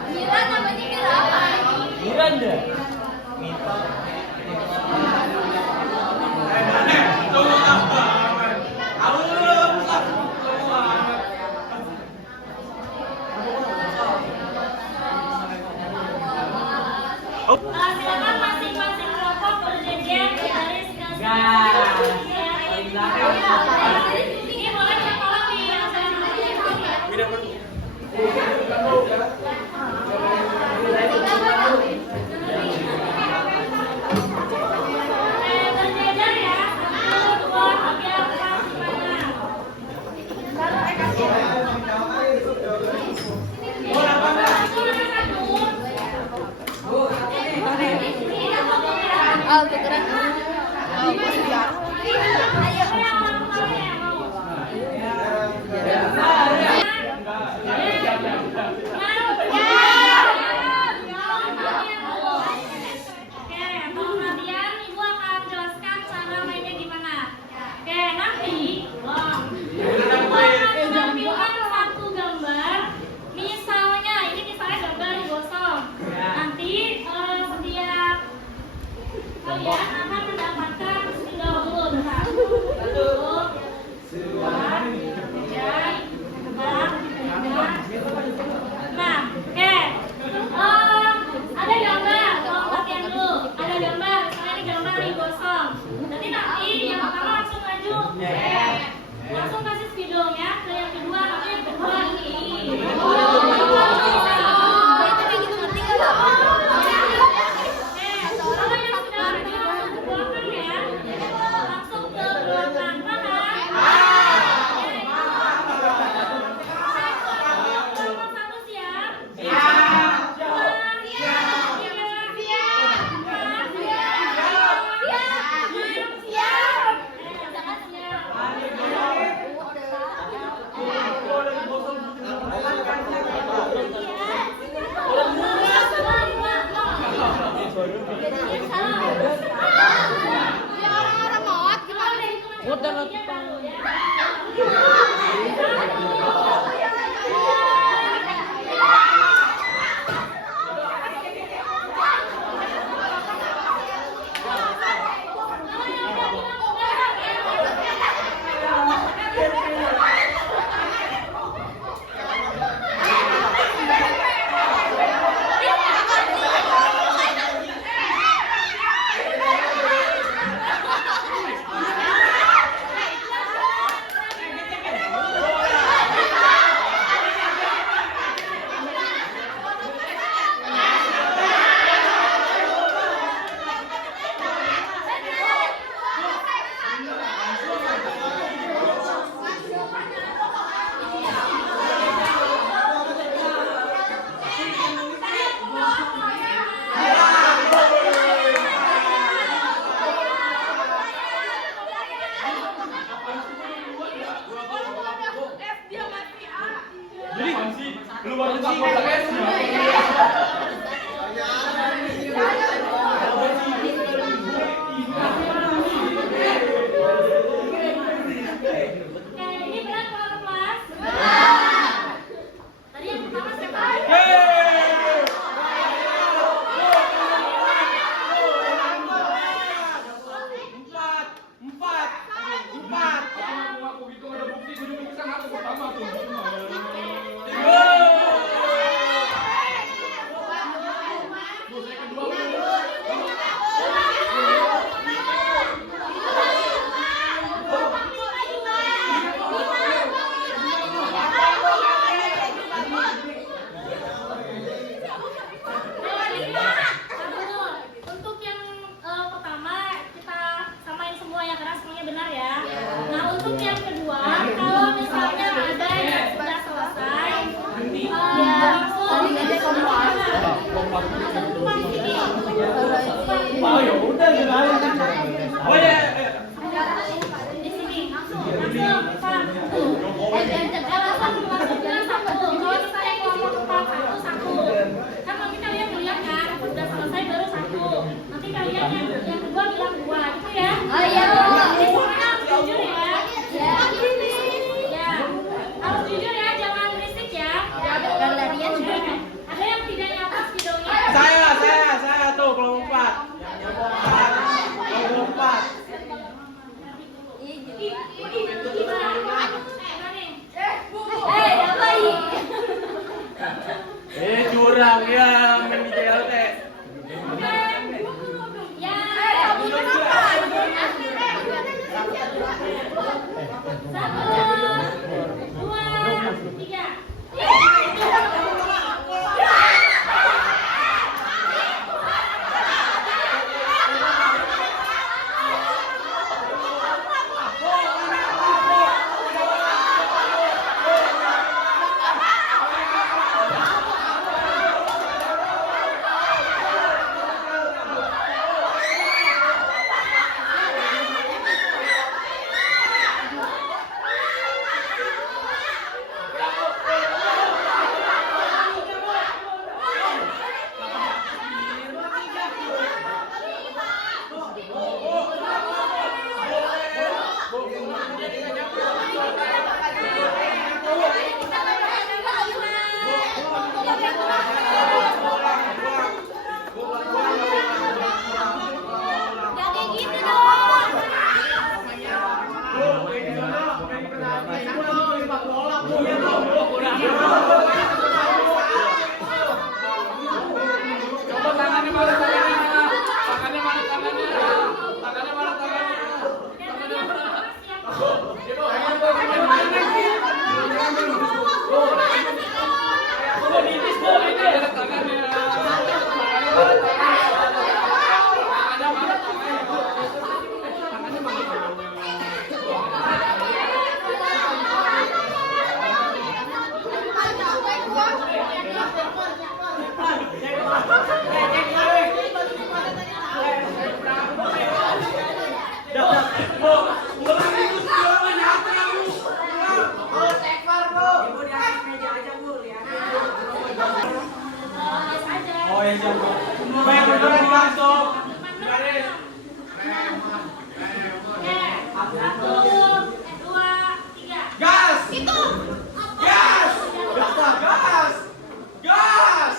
Mira namanya Mira apa? Miranda. Silakan masing-masing kelompok berjejer garis ini boleh sekolah di yang saya berjejer ya. 1, 2, 3, 4, 5. Oh, tukeran. Ayo yang mau. Lu baru tak boleh kan? Oke, ini berat kalau kelas. Tadi yang pertama siapa? Empat. Aku gitu ada bukti, gue juga bisa ngaku pertama tuh. Untuk yang pertama kita samain semua ya karena semuanya benar ya. Nah untuk yang kedua kalau misalnya ada yang sudah selesai Oh ya udah Oh ya. di sini langsung langsung bilang satu. Kalau misalnya kelompok empat satu kan nanti kalian melihat kan sudah selesai baru satu. Nanti kalian yang kedua bilang dua gitu ya. Oh iya. Jadi semuanya harus jujur ya. Ya. Harus jujur ya, jangan berisik ya. Ada yang tidak nyapa videonya. Saya tuh kelompok 4. Kelompok 4. Curang ya main di JLT. Coba tangannya mana tangannya? Tangannya mana tangannya? Tangannya mana tangannya? Coba diitis dulu ini ada tangannya. Tangannya mana tangannya? Tangannya mana tangannya? Tangannya mana tangannya? Oh ya siap. Baik, beneran masuk. Garis. Satu, dua, tiga. Gas. Gas. Gas. Gas.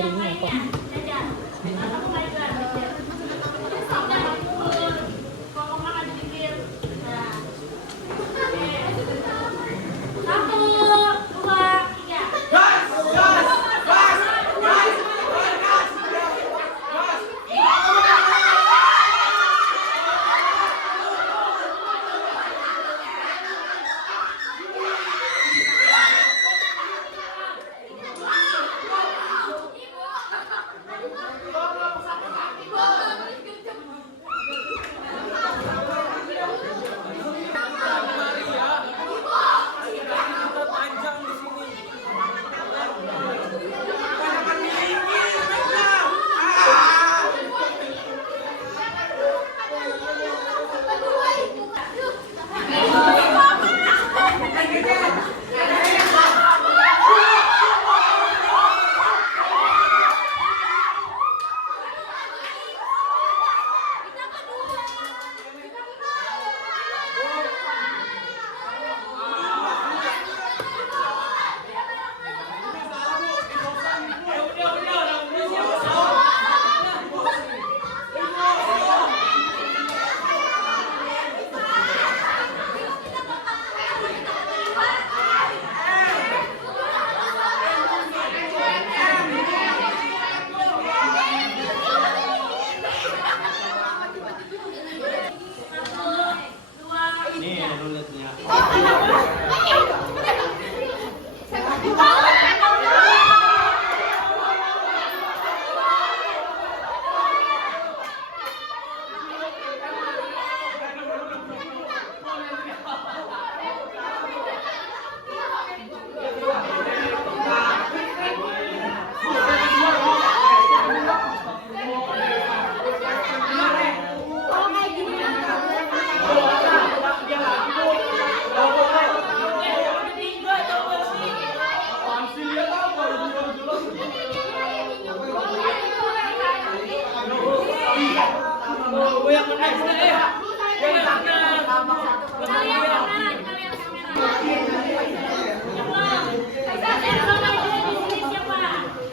materinya kok.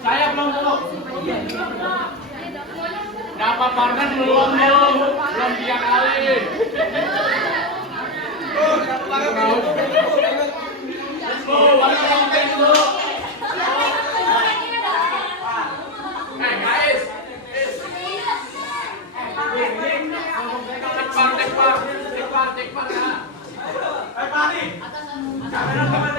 Saya belum belum. Dapat partner belum tiga kali. Guys, tekpar ya. Pani. Kamera kemana?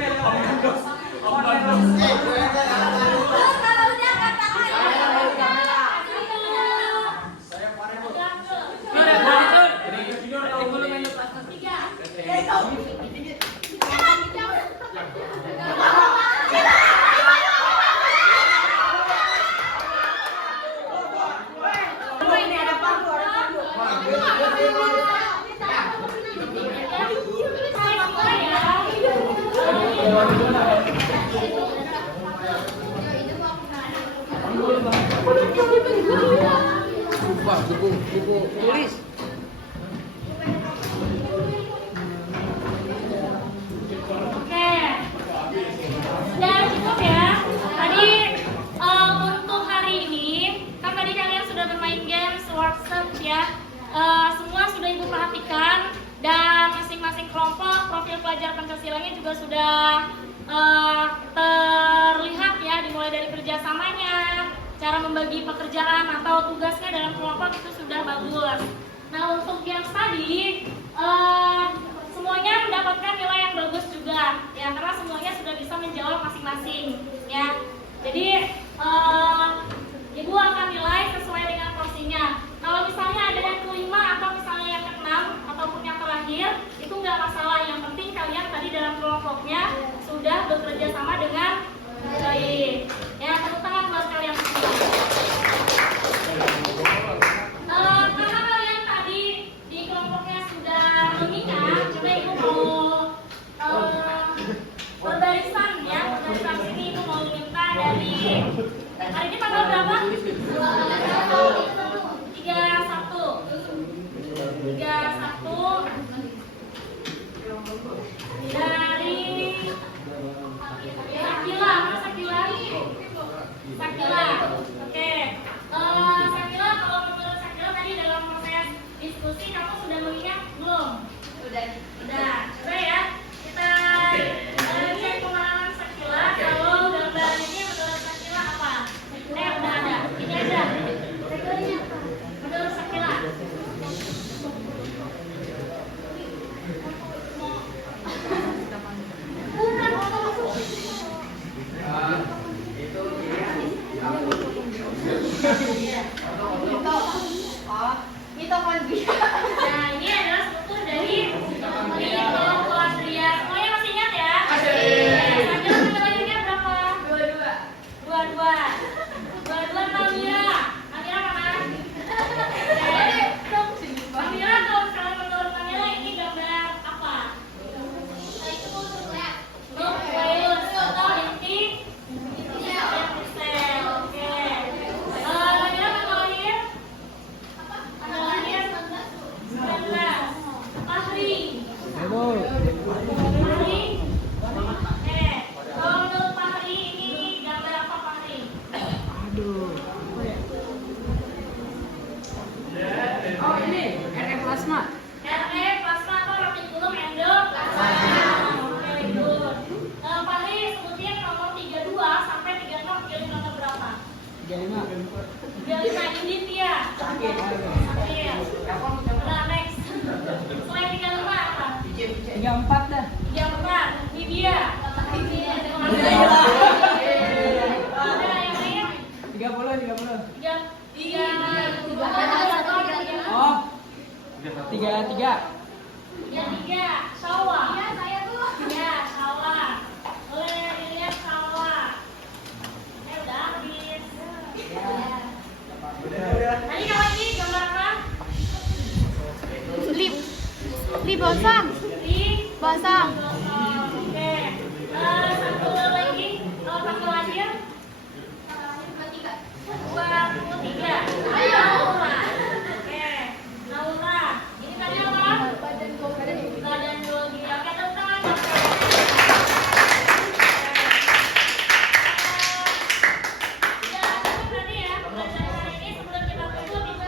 Tulis. Oke, sudah cukup ya. Tadi untuk hari ini, kan tadi kalian sudah bermain games, workshop ya. Semua sudah ibu perhatikan dan masing-masing kelompok profil pelajar Pancasilanya juga sudah terlihat ya, dimulai dari kerjasamanya, cara membagi pekerjaan atau tugasnya dalam kelompok itu sudah bagus. Nah untuk games tadi semuanya mendapatkan nilai yang bagus juga ya, karena semuanya sudah bisa menjawab masing-masing ya. Jadi ibu akan nilai sesuai dengan porsinya. Kalau misalnya ada yang kelima atau misalnya yang keenam ataupun yang terakhir, itu nggak masalah. Yang penting kalian tadi dalam kelompoknya sudah bekerja sama dengan baik. Ya, tepuk tangan buat kalian semua. Karena kalian tadi di kelompoknya sudah mengingat, coba ibu mau berbarisan ya, berbarisan sini ibu mau minta dari hari ini tanggal berapa? 31 dari Sakila, Sakila. 35 Indivia. Sakit. Udah next. Selain 35 apa? 34 dah. 34 Livia. Ada yang lain? 30. 3 Oh. 33. yang 3 Sawa. Iya, saya tuh. Ya, Sawa. Boleh dilihat Sawa. Udah habis. Tadi kalau ini gambar apa? Lip basah. Basah. Oke. Satu lagi. Tanggal lahir 23. Ayo. Oke. Naura. Ini tadi apa? Badan biologi. Oke, tepuk tangan. Ya, cukup tadi ya pembelajaran hari ini. Sebelum kita tutup, kita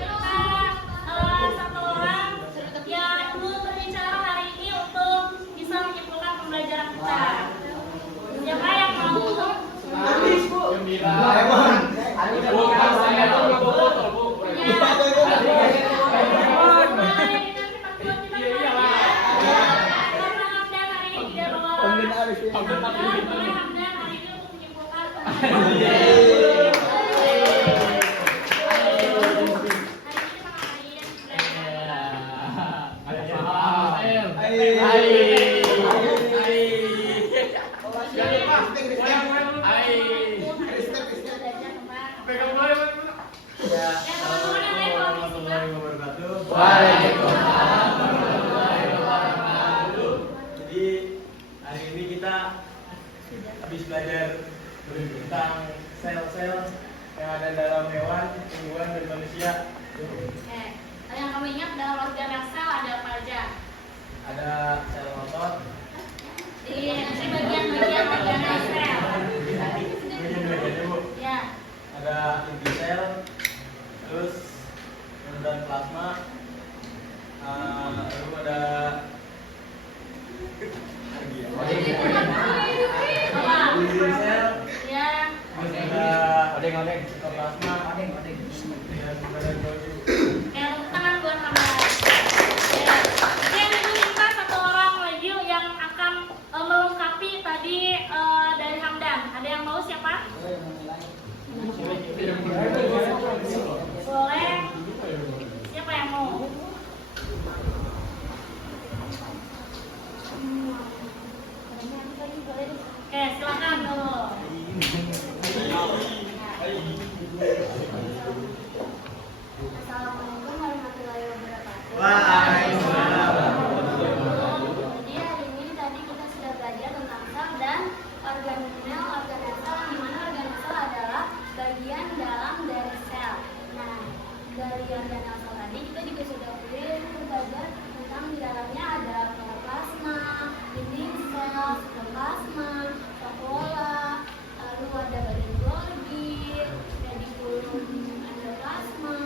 satu orang yang dulu berbicara hari ini untuk bisa menyimpulkan pembelajaran kita. Siapa yang mau? Bukan saya tuh nggak bawa botol, Bu. Jadi hari ini kita habis belajar tentang sel-sel yang ada dalam hewan, tumbuhan, dan manusia. Yang kamu ingat dalam organ sel ada apa aja? Ada sel otot, Ini bagian-bagian organ sel. bagian-bagiannya, Bu. Ya. Ada inti sel, terus dan plasma, lalu ada Apa? inti sel, Ya. terus ada sitoplasma, dan badan biologi. Tepuk tangan buat Hamdan. Ya. Oke, Ibu minta satu orang lagi yang akan melengkapi tadi dari Hamdan. Ada yang mau siapa? Boleh. Siapa yang mau? Oke, silakan dulu. Assalamualaikum warahmatullahi wabarakatuh. Waalaikumsalam. Jadi hari ini tadi kita sudah belajar tentang sel dan organel, organel di mana organel adalah bagian dalam dari sel. Nah, dari organel sel tadi kita juga sudah belajar tentang di dalamnya ada kloroflasma, dinding sel, sitoplasma, vakuola, lalu ada badan Golgi, retikulum endoplasma,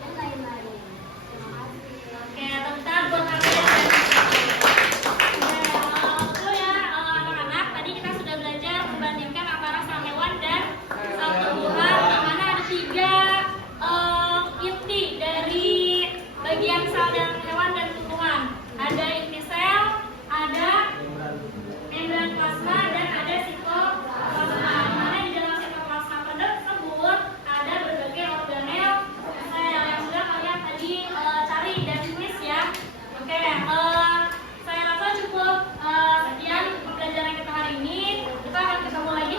dan lain-lain. Terima kasih. Oke, tepuk tangan buat Hamdan. Oke, ya anak-anak, tadi kita sudah belajar membandingkan antara sel hewan dan sel tumbuhan, yang mana ada 3 inti dari bagian sel dan hewan dan tumbuhan. Ada inti sel, ada membran plasma, dan ada sitoplasma. Mana di dalam sitoplasma tersebut ada berbagai organel sel yang sudah kalian tadi cari dan tulis ya. Oke, saya rasa cukup sekian pembelajaran kita hari ini. Kita akan ketemu lagi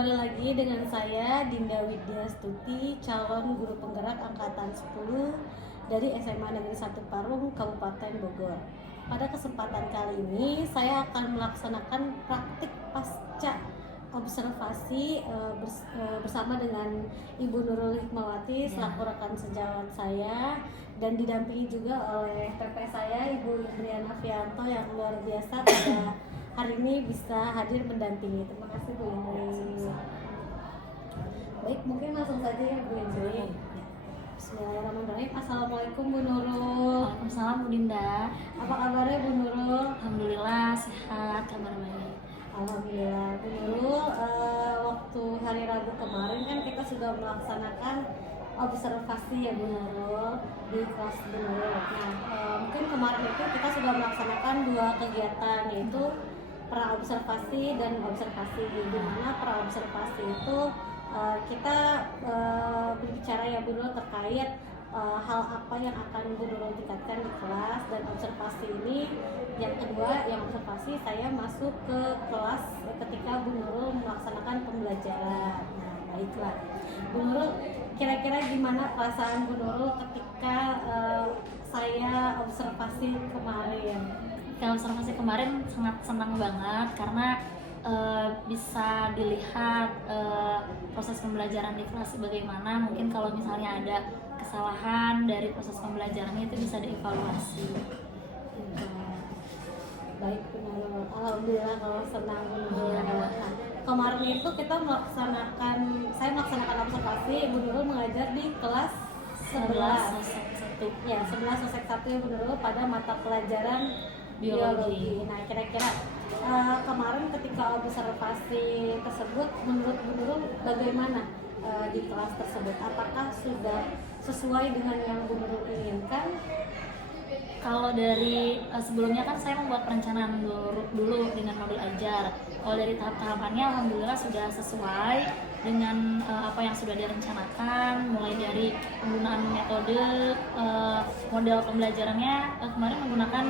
kembali lagi dengan saya Dinda Widya Stuti, calon guru penggerak angkatan 10 dari SMA Negeri 1 Parung, Kabupaten Bogor. Pada kesempatan kali ini saya akan melaksanakan praktik pasca observasi bersama dengan Ibu Nurul Hikmawati selaku rekan sejawat saya, dan didampingi juga oleh PP saya Ibu Indriana Fianto yang luar biasa pada hari ini bisa hadir mendampingi. Terima kasih Bu Indri. Baik, mungkin langsung saja ya Bu Indri. Bismillahirrahmanirrahim. Assalamualaikum Bu Nurul. Waalaikumsalam Bu Dinda. Apa kabarnya Bu Nurul? Alhamdulillah sehat, kabar baik. Alhamdulillah Bu Nurul. Waktu hari Rabu kemarin kan kita sudah melaksanakan observasi ya Bu Nurul di kelas Bu Nurul. Nah, mungkin kemarin itu kita sudah melaksanakan 2 kegiatan, yaitu pra observasi dan observasi. Di mana pra observasi itu kita berbicara ya Bu Nurul terkait hal apa yang akan Bu Nurul tingkatkan di kelas, dan observasi ini yang kedua, yang observasi saya masuk ke kelas ketika Bu Nurul melaksanakan pembelajaran. Nah, baiklah Bu Nurul, kira-kira gimana perasaan Bu Nurul ketika saya observasi kemarin? Kalau observasi kemarin sangat senang banget karena bisa dilihat proses pembelajaran di kelas bagaimana. Mungkin kalau misalnya ada kesalahan dari proses pembelajarannya itu bisa dievaluasi. Gitu. Baik Bu Nurul, alhamdulillah kalau senang Bu Nurul. Nah, kemarin itu kita saya melaksanakan observasi. Bu Nurul mengajar di kelas 11 ya, 11 sosek 1 ya Bu Nurul, pada mata pelajaran biologi. Nah, kira-kira kemarin ketika observasi tersebut menurut Bu Nurul bagaimana di kelas tersebut? Apakah sudah sesuai dengan yang Bu Nurul inginkan? Kalau dari sebelumnya kan saya membuat perencanaan dulu dengan modul ajar. Kalau dari tahap-tahapannya alhamdulillah sudah sesuai dengan apa yang sudah direncanakan, mulai dari penggunaan metode, model pembelajarannya kemarin menggunakan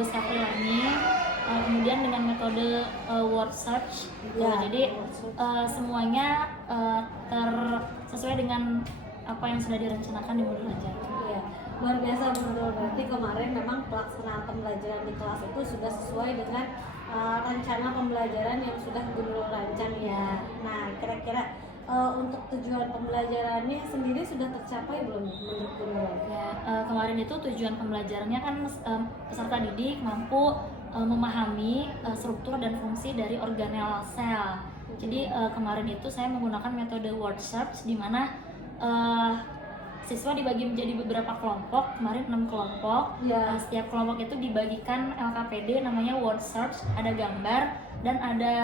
discovery learning, kemudian dengan metode word search. Jadi semuanya sesuai dengan apa yang sudah direncanakan di modul ajar. Iya, luar biasa Bu Nurul. Berarti kemarin memang pelaksanaan pembelajaran di kelas itu sudah sesuai dengan rencana pembelajaran yang sudah Bu Nurul rancang ya. Nah, kira-kira untuk tujuan pembelajarannya sendiri sudah tercapai belum menurut Bu Nurul? Ya, kemarin itu tujuan pembelajarannya kan peserta didik mampu memahami struktur dan fungsi dari organel sel. Jadi kemarin itu saya menggunakan metode word search, di mana siswa dibagi menjadi beberapa kelompok, kemarin 6 kelompok. Setiap kelompok itu dibagikan LKPD namanya word search, ada gambar dan ada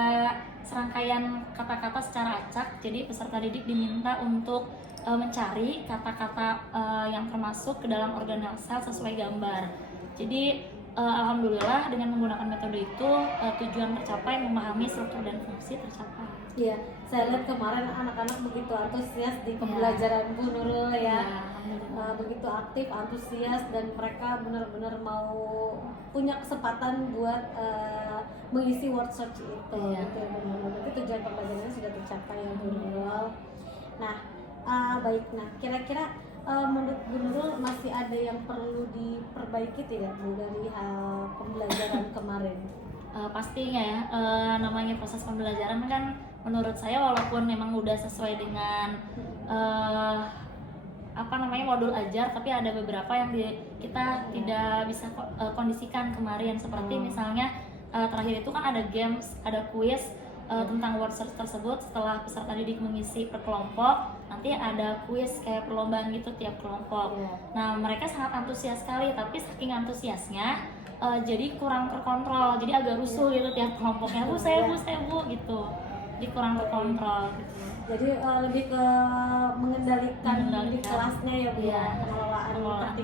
serangkaian kata-kata secara acak. Jadi peserta didik diminta untuk mencari kata-kata yang termasuk ke dalam organel sel sesuai gambar. Jadi alhamdulillah dengan menggunakan metode itu tujuan tercapai, memahami struktur dan fungsi tercapai. Iya, saya lihat kemarin anak-anak begitu antusias di pembelajaran Bu Nurul ya. Begitu aktif, antusias, dan mereka benar-benar mau punya kesempatan buat mengisi word search itu. Gitu ya Bu Nurul. Berarti tujuan pembelajarannya sudah tercapai ya Bu Nurul. Nah, baik. Nah, kira-kira menurut Bu Nurul masih ada yang perlu diperbaiki tidak Bu dari pembelajaran kemarin? Pastinya ya, namanya proses pembelajaran kan menurut saya walaupun memang udah sesuai dengan modul ajar, tapi ada beberapa yang kita tidak bisa kondisikan kemarin, seperti misalnya terakhir itu kan ada games, ada quiz tentang word search tersebut. Setelah peserta didik mengisi per kelompok, nanti ada quiz kayak perlombaan gitu tiap kelompok. Nah, mereka sangat antusias sekali, tapi saking antusiasnya jadi kurang terkontrol, jadi agak rusuh gitu tiap kelompoknya, saya bu gitu, jadi kurang terkontrol gitu. Jadi lebih ke mengendalikan di kelasnya ya Bu ya, pengelolaan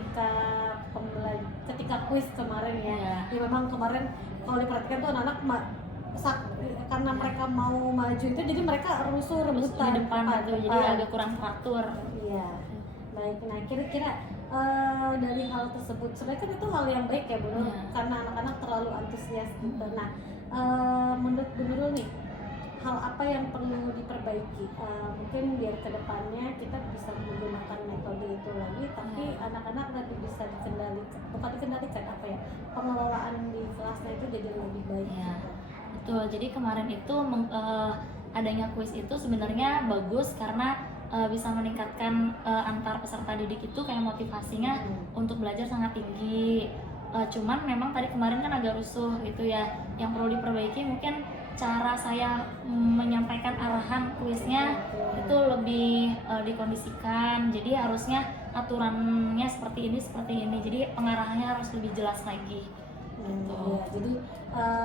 ketika kuis kemarin ya. Ya memang kemarin kalau diperhatikan tuh anak-anak karena mereka mau maju itu, jadi mereka rusuh rebutan di depan gitu, jadi agak kurang teratur. Iya. Baik, nah kira-kira dari hal tersebut sebenarnya kan itu hal yang baik ya Bu Nurul, karena anak-anak terlalu antusias gitu. Nah, menurut Bu Nurul nih, hal apa yang perlu diperbaiki. Mungkin biar kedepannya kita bisa menggunakan metode itu lagi, tapi anak-anak lebih bisa bukan dikendalikan apa ya, pengelolaan di kelasnya itu jadi lebih baik. Ya, betul. Jadi kemarin itu adanya kuis itu sebenarnya bagus karena bisa meningkatkan antar peserta didik itu kayak motivasinya untuk belajar sangat tinggi. Cuman memang tadi kemarin kan agak rusuh gitu ya. Yang perlu diperbaiki mungkin cara saya menyampaikan arahan kuisnya itu lebih dikondisikan. Jadi harusnya aturannya seperti ini. Jadi pengarahannya harus lebih jelas lagi. Ya, jadi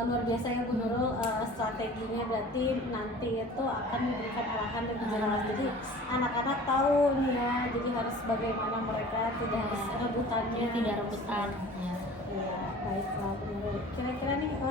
luar biasa ya Bu Nurul, strateginya berarti nanti itu akan diberikan arahan lebih jelas. Jadi anak-anak tahu nih ya, jadi harus bagaimana mereka tidak harus rebutannya. Jadi tidak rebutan. Ya. Iya, baiklah Bu Nurul. Kira-kira nih Bu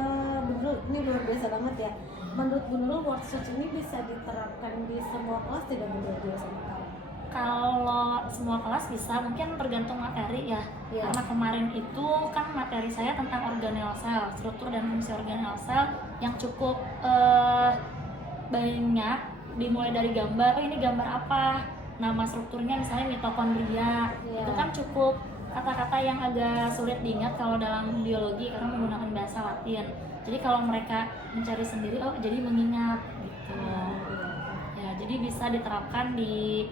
Nurul, ini luar biasa banget ya. Menurut Bu Nurul, workshop ini bisa diterapkan di semua kelas tidak Bu Nurul sama kamu? Kalau semua kelas bisa, mungkin tergantung materi ya. Iya. Karena kemarin itu kan materi saya tentang organel sel, struktur dan fungsi organel sel yang cukup banyak, dimulai dari gambar. Oh ini gambar apa? Nama strukturnya misalnya mitokondria. Iya. Itu kan cukup kata-kata yang agak sulit diingat kalau dalam biologi karena menggunakan bahasa Latin. Jadi kalau mereka mencari sendiri, oh jadi mengingat gitu. Ya, jadi bisa diterapkan di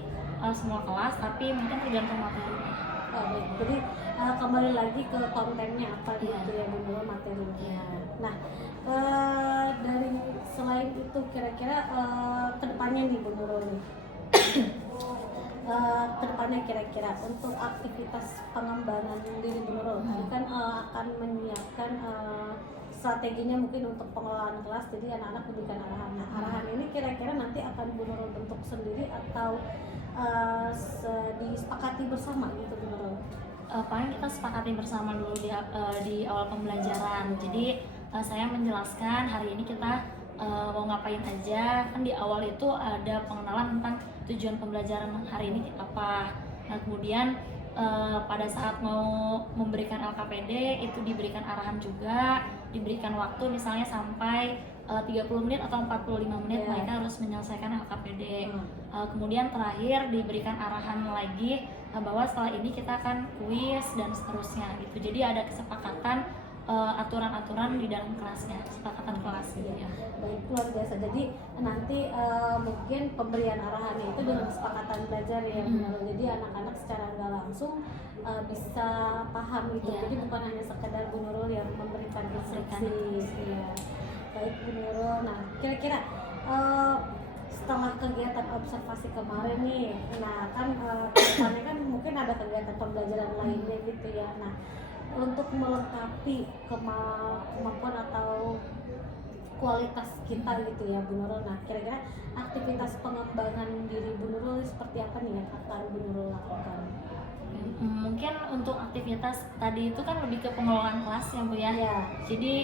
semua kelas, tapi mungkin tergantung materinya. Oh, baik. Jadi kembali lagi ke kontennya apa Iya. gitu ya Bu Nurul, materinya. Iya. Nah, dari selain itu kira-kira kedepannya nih Bu Nurul nih, kedepannya kira-kira untuk aktivitas pengembangan diri Bu Nurul, tadi kan akan menyiapkan strateginya mungkin untuk pengelolaan kelas, jadi anak-anak diberikan arahan. Nah, arahan ini kira-kira nanti akan Bu Nurul bentuk sendiri atau disepakati bersama gitu Bu Nurul? Paling kita sepakati bersama dulu di awal pembelajaran. Jadi saya menjelaskan hari ini kita mau ngapain aja. Kan di awal itu ada pengenalan tentang tujuan pembelajaran hari ini apa. Nah kemudian pada saat mau memberikan LKPD itu diberikan arahan juga, diberikan waktu misalnya sampai 30 menit atau 45 menit mereka harus menyelesaikan LKPD. Kemudian terakhir diberikan arahan lagi bahwa setelah ini kita akan kuis dan seterusnya gitu. Jadi ada kesepakatan aturan-aturan di dalam kelasnya, kesepakatan kelas gitu ya. Baik, luar biasa. Jadi nanti mungkin pemberian arahannya itu dengan kesepakatan belajar ya Bu Nurul. Jadi anak-anak secara nggak langsung bisa paham gitu. Iya. Jadi bukan hanya sekedar Bu Nurul yang memberikan instruksi. Ya. Baik Bu Nurul. Nah, kira-kira setelah kegiatan observasi kemarin nih, nah kan kedepannya kan mungkin ada kegiatan pembelajaran lainnya gitu ya. Nah, untuk melengkapi kemampuan atau kualitas kita gitu ya Bu Nurul. Nah, kira-kira aktivitas pengembangan diri Bu Nurul seperti apa nih yang akan Bu Nurul lakukan? Mungkin untuk aktivitas tadi itu kan lebih ke pengelolaan kelas ya Bu ya. Iya. Jadi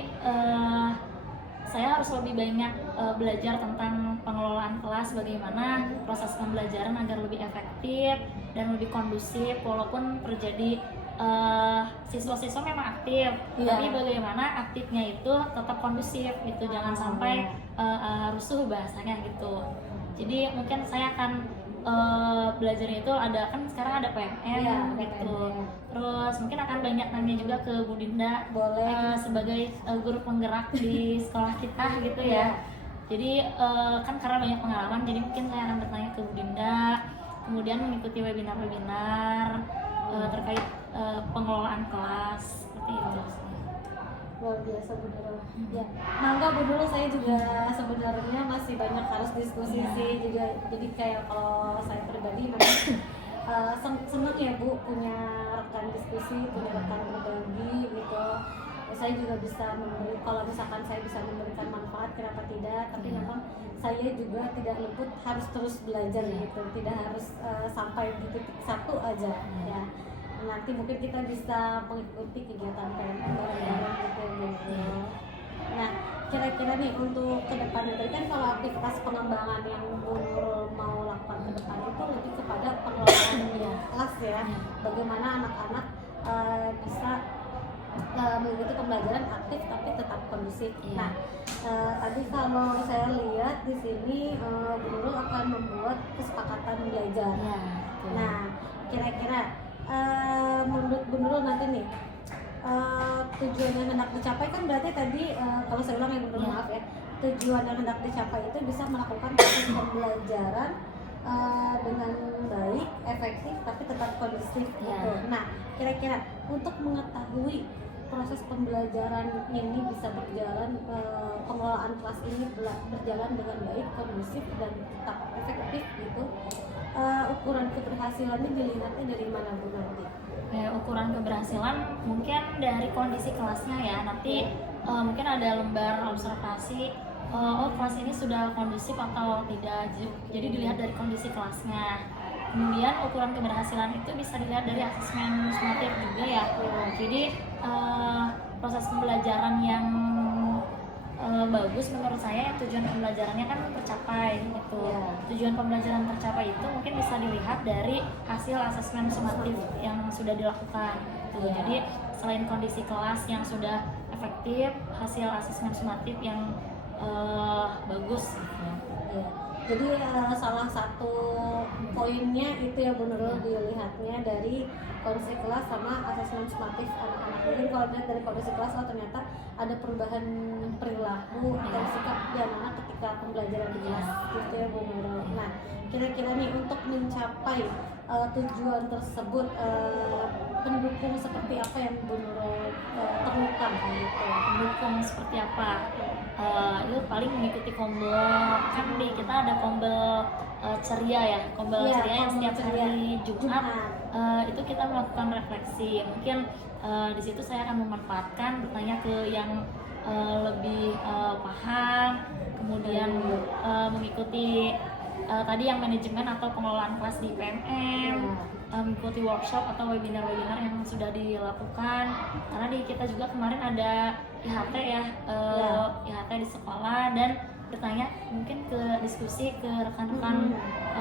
saya harus lebih banyak belajar tentang pengelolaan kelas, bagaimana proses pembelajaran agar lebih efektif dan lebih kondusif walaupun terjadi siswa-siswa memang aktif, tapi bagaimana aktifnya itu tetap kondusif gitu, jangan sampai rusuh bahasanya gitu. Jadi mungkin saya akan belajarnya itu ada kan sekarang ada PMM gitu. Terus mungkin akan banyak nanya juga ke Bu Dinda. Boleh. Sebagai guru penggerak di sekolah kita gitu ya. Jadi kan karena banyak pengalaman, jadi mungkin saya akan bertanya ke Bu Dinda, kemudian mengikuti webinar-webinar terkait pengelolaan kelas seperti itu. Luar biasa Bu Nurul. Ya, mangga Bu Nurul, saya juga sebenarnya masih banyak harus diskusi sih juga. Jadi kayak kalau saya pribadi memang senang ya Bu punya rekan diskusi, punya rekan berbagi gitu. Saya juga bisa memberi, kalau misalkan saya bisa memberikan manfaat kenapa tidak, tapi memang saya juga tidak luput harus terus belajar gitu, tidak harus sampai di titik satu aja ya. Nanti mungkin kita bisa mengikuti kegiatan PMM bareng-bareng gitu ya. Nah, kira-kira nih untuk ke depannya tadi kan kalau aktivitas pengembangan yang Bu Nurul mau lakukan ke depan itu lebih kepada pengelolaan kelas ya. Bagaimana anak-anak bisa mengikuti pembelajaran aktif tapi tetap kondusif. Iya. Nah, tadi kalau saya lihat di sini Bu Nurul akan membuat kesepakatan belajar. Ya, Nah, kira-kira menurut Bu Nurul nanti nih tujuan yang hendak dicapai kan berarti tadi kalau saya ulang ya Bu Nurul, Iya. maaf ya, tujuan yang hendak dicapai itu bisa melakukan proses pembelajaran dengan baik, efektif, tapi tetap kondusif gitu. Iya. Nah, kira-kira untuk mengetahui proses pembelajaran ini bisa berjalan, pengelolaan kelas ini berjalan dengan baik, kondusif dan tetap efektif gitu, ukuran keberhasilannya dilihatnya dari mana Bu nanti? Ya, ukuran keberhasilan mungkin dari kondisi kelasnya ya. Nanti mungkin ada lembar observasi. Oh, kelas ini sudah kondusif atau tidak. Jadi dilihat dari kondisi kelasnya. Kemudian ukuran keberhasilan itu bisa dilihat dari asesmen sumatif juga ya. Jadi proses pembelajaran yang bagus menurut saya, tujuan pembelajarannya kan tercapai gitu. Tujuan pembelajaran tercapai itu mungkin bisa dilihat dari hasil asesmen sumatif yang sudah dilakukan gitu. Jadi selain kondisi kelas yang sudah efektif, hasil asesmen sumatif yang bagus gitu. Ya. Jadi salah satu poinnya itu ya Bu Nurul dilihatnya dari kondisi kelas sama asesmen sumatif anak-anak. Jadi kalau dilihat dari kondisi kelas, oh ternyata ada perubahan perilaku atau sikap di anak-anak ketika pembelajaran di kelas gitu ya Bu Nurul. Nah, kira-kira nih untuk mencapai tujuan tersebut, pendukung seperti apa yang Bu Nurul perlukan gitu? Pendukung seperti apa? Itu paling mengikuti kombel, kan di kita ada kombel ceria ya, kombel Iya, ceria yang kombel setiap ceria. hari Jumat itu kita melakukan refleksi. Mungkin di situ saya akan memanfaatkan bertanya ke yang lebih paham, kemudian mengikuti tadi yang manajemen atau pengelolaan kelas di PMM, mengikuti workshop atau webinar-webinar yang sudah dilakukan. Karena di kita juga kemarin ada IHT ya, IHT di sekolah, dan bertanya mungkin ke diskusi ke rekan-rekan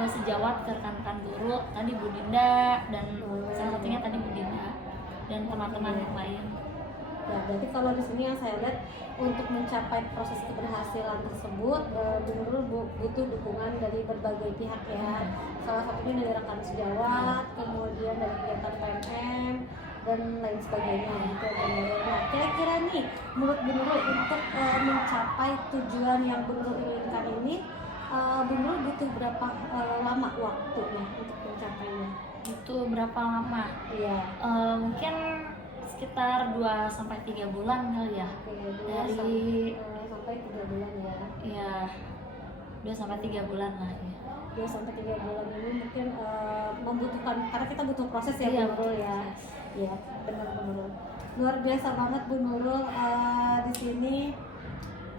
sejawat, ke rekan-rekan guru, tadi Bu Dinda dan salah satunya tadi Bu Dinda dan teman-teman yang lain. Ya, berarti kalau di sini yang saya lihat untuk mencapai proses keberhasilan tersebut, Bu Nurul butuh dukungan dari berbagai pihak ya. Salah satunya dari rekan sejawat, kemudian dari kegiatan PMM dan lain sebagainya gitu ya Bu Nurul. Nah, kira-kira nih menurut Bu Nurul untuk mencapai tujuan yang Bu Nurul inginkan ini, Bu Nurul butuh berapa lama waktunya untuk mencapainya? Itu berapa lama? Iya. Mungkin sekitar 2-3 bulan kali ya. Oke, Dari sampai 3 bulan ya. ya 2-3 bulan lah ya. 2-3 bulan ini mungkin membutuhkan, karena kita butuh proses ya Iya, Bu Nurul ya. Iya, benar Bu Nurul. Luar biasa banget Bu Nurul di sini.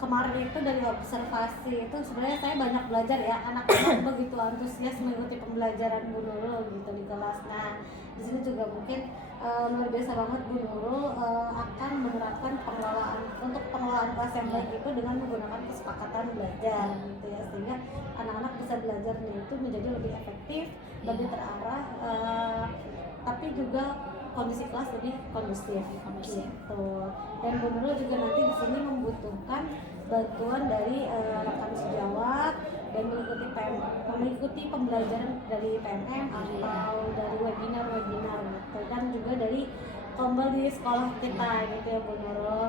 Kemarin itu dari observasi itu sebenarnya saya banyak belajar ya, anak-anak begitu antusias mengikuti pembelajaran Bu Nurul gitu di kelas. Nah, di sini juga mungkin luar biasa banget Bu Nurul akan menerapkan pengelolaan kelas yang baik itu dengan menggunakan kesepakatan belajar gitu ya, sehingga anak-anak bisa belajarnya itu menjadi lebih efektif, lebih terarah, tapi juga kondisi kelas lebih kondusif gitu. Dan Bu Nurul juga nanti di sini membutuhkan bantuan dari rekan sejawat dan mengikuti pembelajaran dari PMM atau dari webinar gitu, dan juga dari kombel di sekolah kita gitu ya Bu Nurul.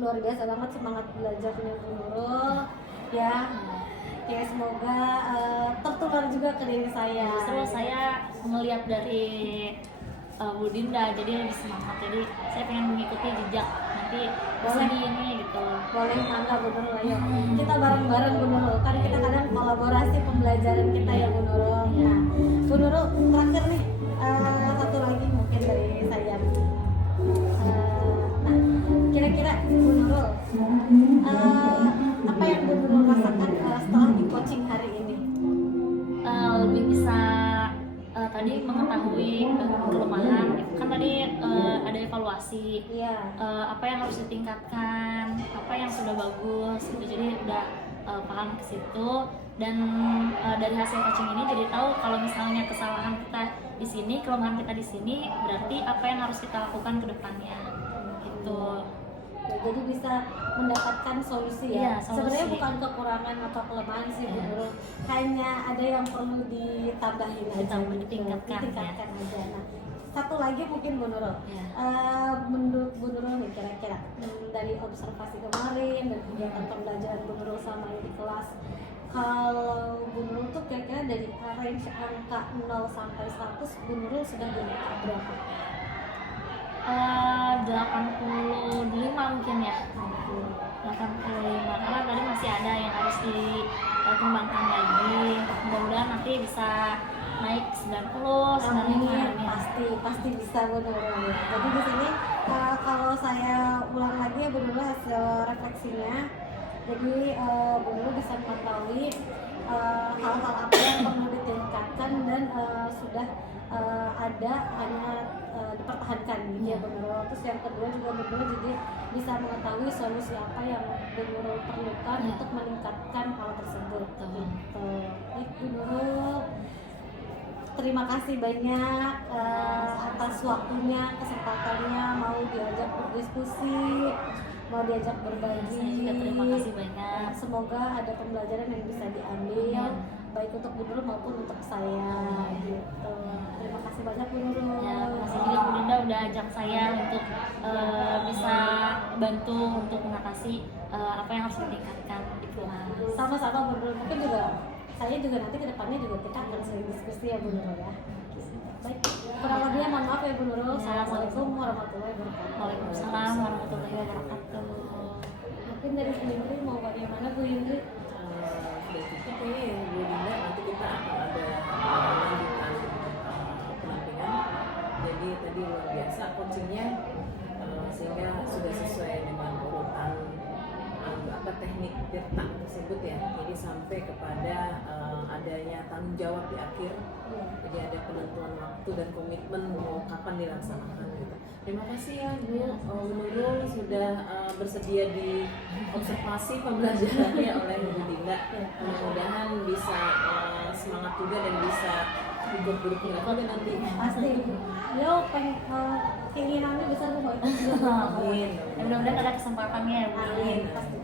Luar biasa banget semangat belajarnya Bu Nurul ya. Ya, semoga tertular juga ke diri saya. Justru saya melihat dari Bu Dinda jadi lebih semangat, jadi saya pengen mengikuti jejak nanti Boleh. di ini gitu. Boleh, mangga Bu Nurul, ayo kita bareng-bareng Bu Nurul, kan kita kadang kolaborasi pembelajaran kita ya Bu Nurul. Nah, Bu Nurul terakhir nih satu lagi mungkin dari saya. Nah, kira-kira Bu Nurul apa yang Bu Nurul rasakan setelah di coaching hari ini? Lebih bisa tadi mengetahui kelemahan, kan tadi ada evaluasi. Iya. Apa yang harus ditingkatkan, apa yang sudah bagus gitu, jadi udah paham ke situ. Dan dari hasil coaching ini jadi tahu kalau misalnya kesalahan kita di sini, kelemahan kita di sini, berarti apa yang harus kita lakukan ke depannya. betul. Ya, jadi bisa mendapatkan solusi ya. Iya, solusi. Sebenarnya bukan kekurangan atau kelemahan sih Bu Nurul, hanya ada yang perlu ditambahin aja, Ditingkatkan, ditingkatkan aja. Nah, satu lagi mungkin Bu Nurul, Iya. menurut Bu Nurul nih kira-kira dari observasi kemarin dan kegiatan pembelajaran Bu Nurul sama di kelas, kalau Bu Nurul tuh kira-kira dari range angka 0 sampai 100 Bu Nurul sudah di angka berapa? 85 mungkin ya. 85 karena tadi masih ada yang harus dikembangkan lagi. Mudah-mudahan nanti bisa naik 90, 95 Amin, ya. pasti bisa Bu Nurul. Jadi di sini kalau saya ulang lagi ya Bu Nurul hasil refleksinya. Jadi Bu Nurul bisa mengetahui hal-hal apa yang perlu ditingkatkan dan sudah ada hanya dipertahankan gitu ya Bu Nurul. Terus yang kedua juga Bu Nurul jadi bisa mengetahui solusi apa yang Bu Nurul perlukan Ya. untuk meningkatkan hal tersebut. Betul. Gitu. Baik Bu Nurul, terima kasih banyak atas waktunya, kesempatannya mau diajak berdiskusi, mau diajak berbagi. Saya juga terima kasih banyak. Semoga ada pembelajaran yang bisa diambil baik untuk Bu Nurul maupun untuk saya gitu. Terima kasih banyak Bu Nurul. Ya, terima kasih juga Bu Dinda udah ajak saya untuk bisa bantu untuk mengatasi apa yang harus ditingkatkan di kelas. Sama-sama Bu Nurul. Mungkin juga saya juga nanti kedepannya juga kita akan sering diskusi ya Bu Nurul ya. Baik, kurang lebihnya mohon maaf ya Bu Nurul. Ya, Assalamualaikum warahmatullahi wabarakatuh. Waalaikumsalam warahmatullahi wabarakatuh. Mungkin dari Bu Indri mau bagaimana Bu Indri? Sudah cukup kayaknya yang Bu Dinda, nanti kita akan ada lanjutan penampingan. Jadi tadi luar biasa coachingnya, sehingga sudah sesuai dengan urutan teknik tirta tersebut ya. Jadi sampai kepada adanya tanggung jawab di akhir. Jadi ada penentuan waktu dan komitmen mau kapan dilaksanakan gitu. Terima kasih ya Bu Nurul sudah bersedia di observasi pembelajarannya oleh Bu Dinda. Mudah-mudahan bisa semangat juga dan bisa ikut berkira-kira nanti. Pasti. Yo, keinginannya besar Bu. Amin. Ya, mudah-mudahan ada kesempatannya ya Bu. Amin. Pasti.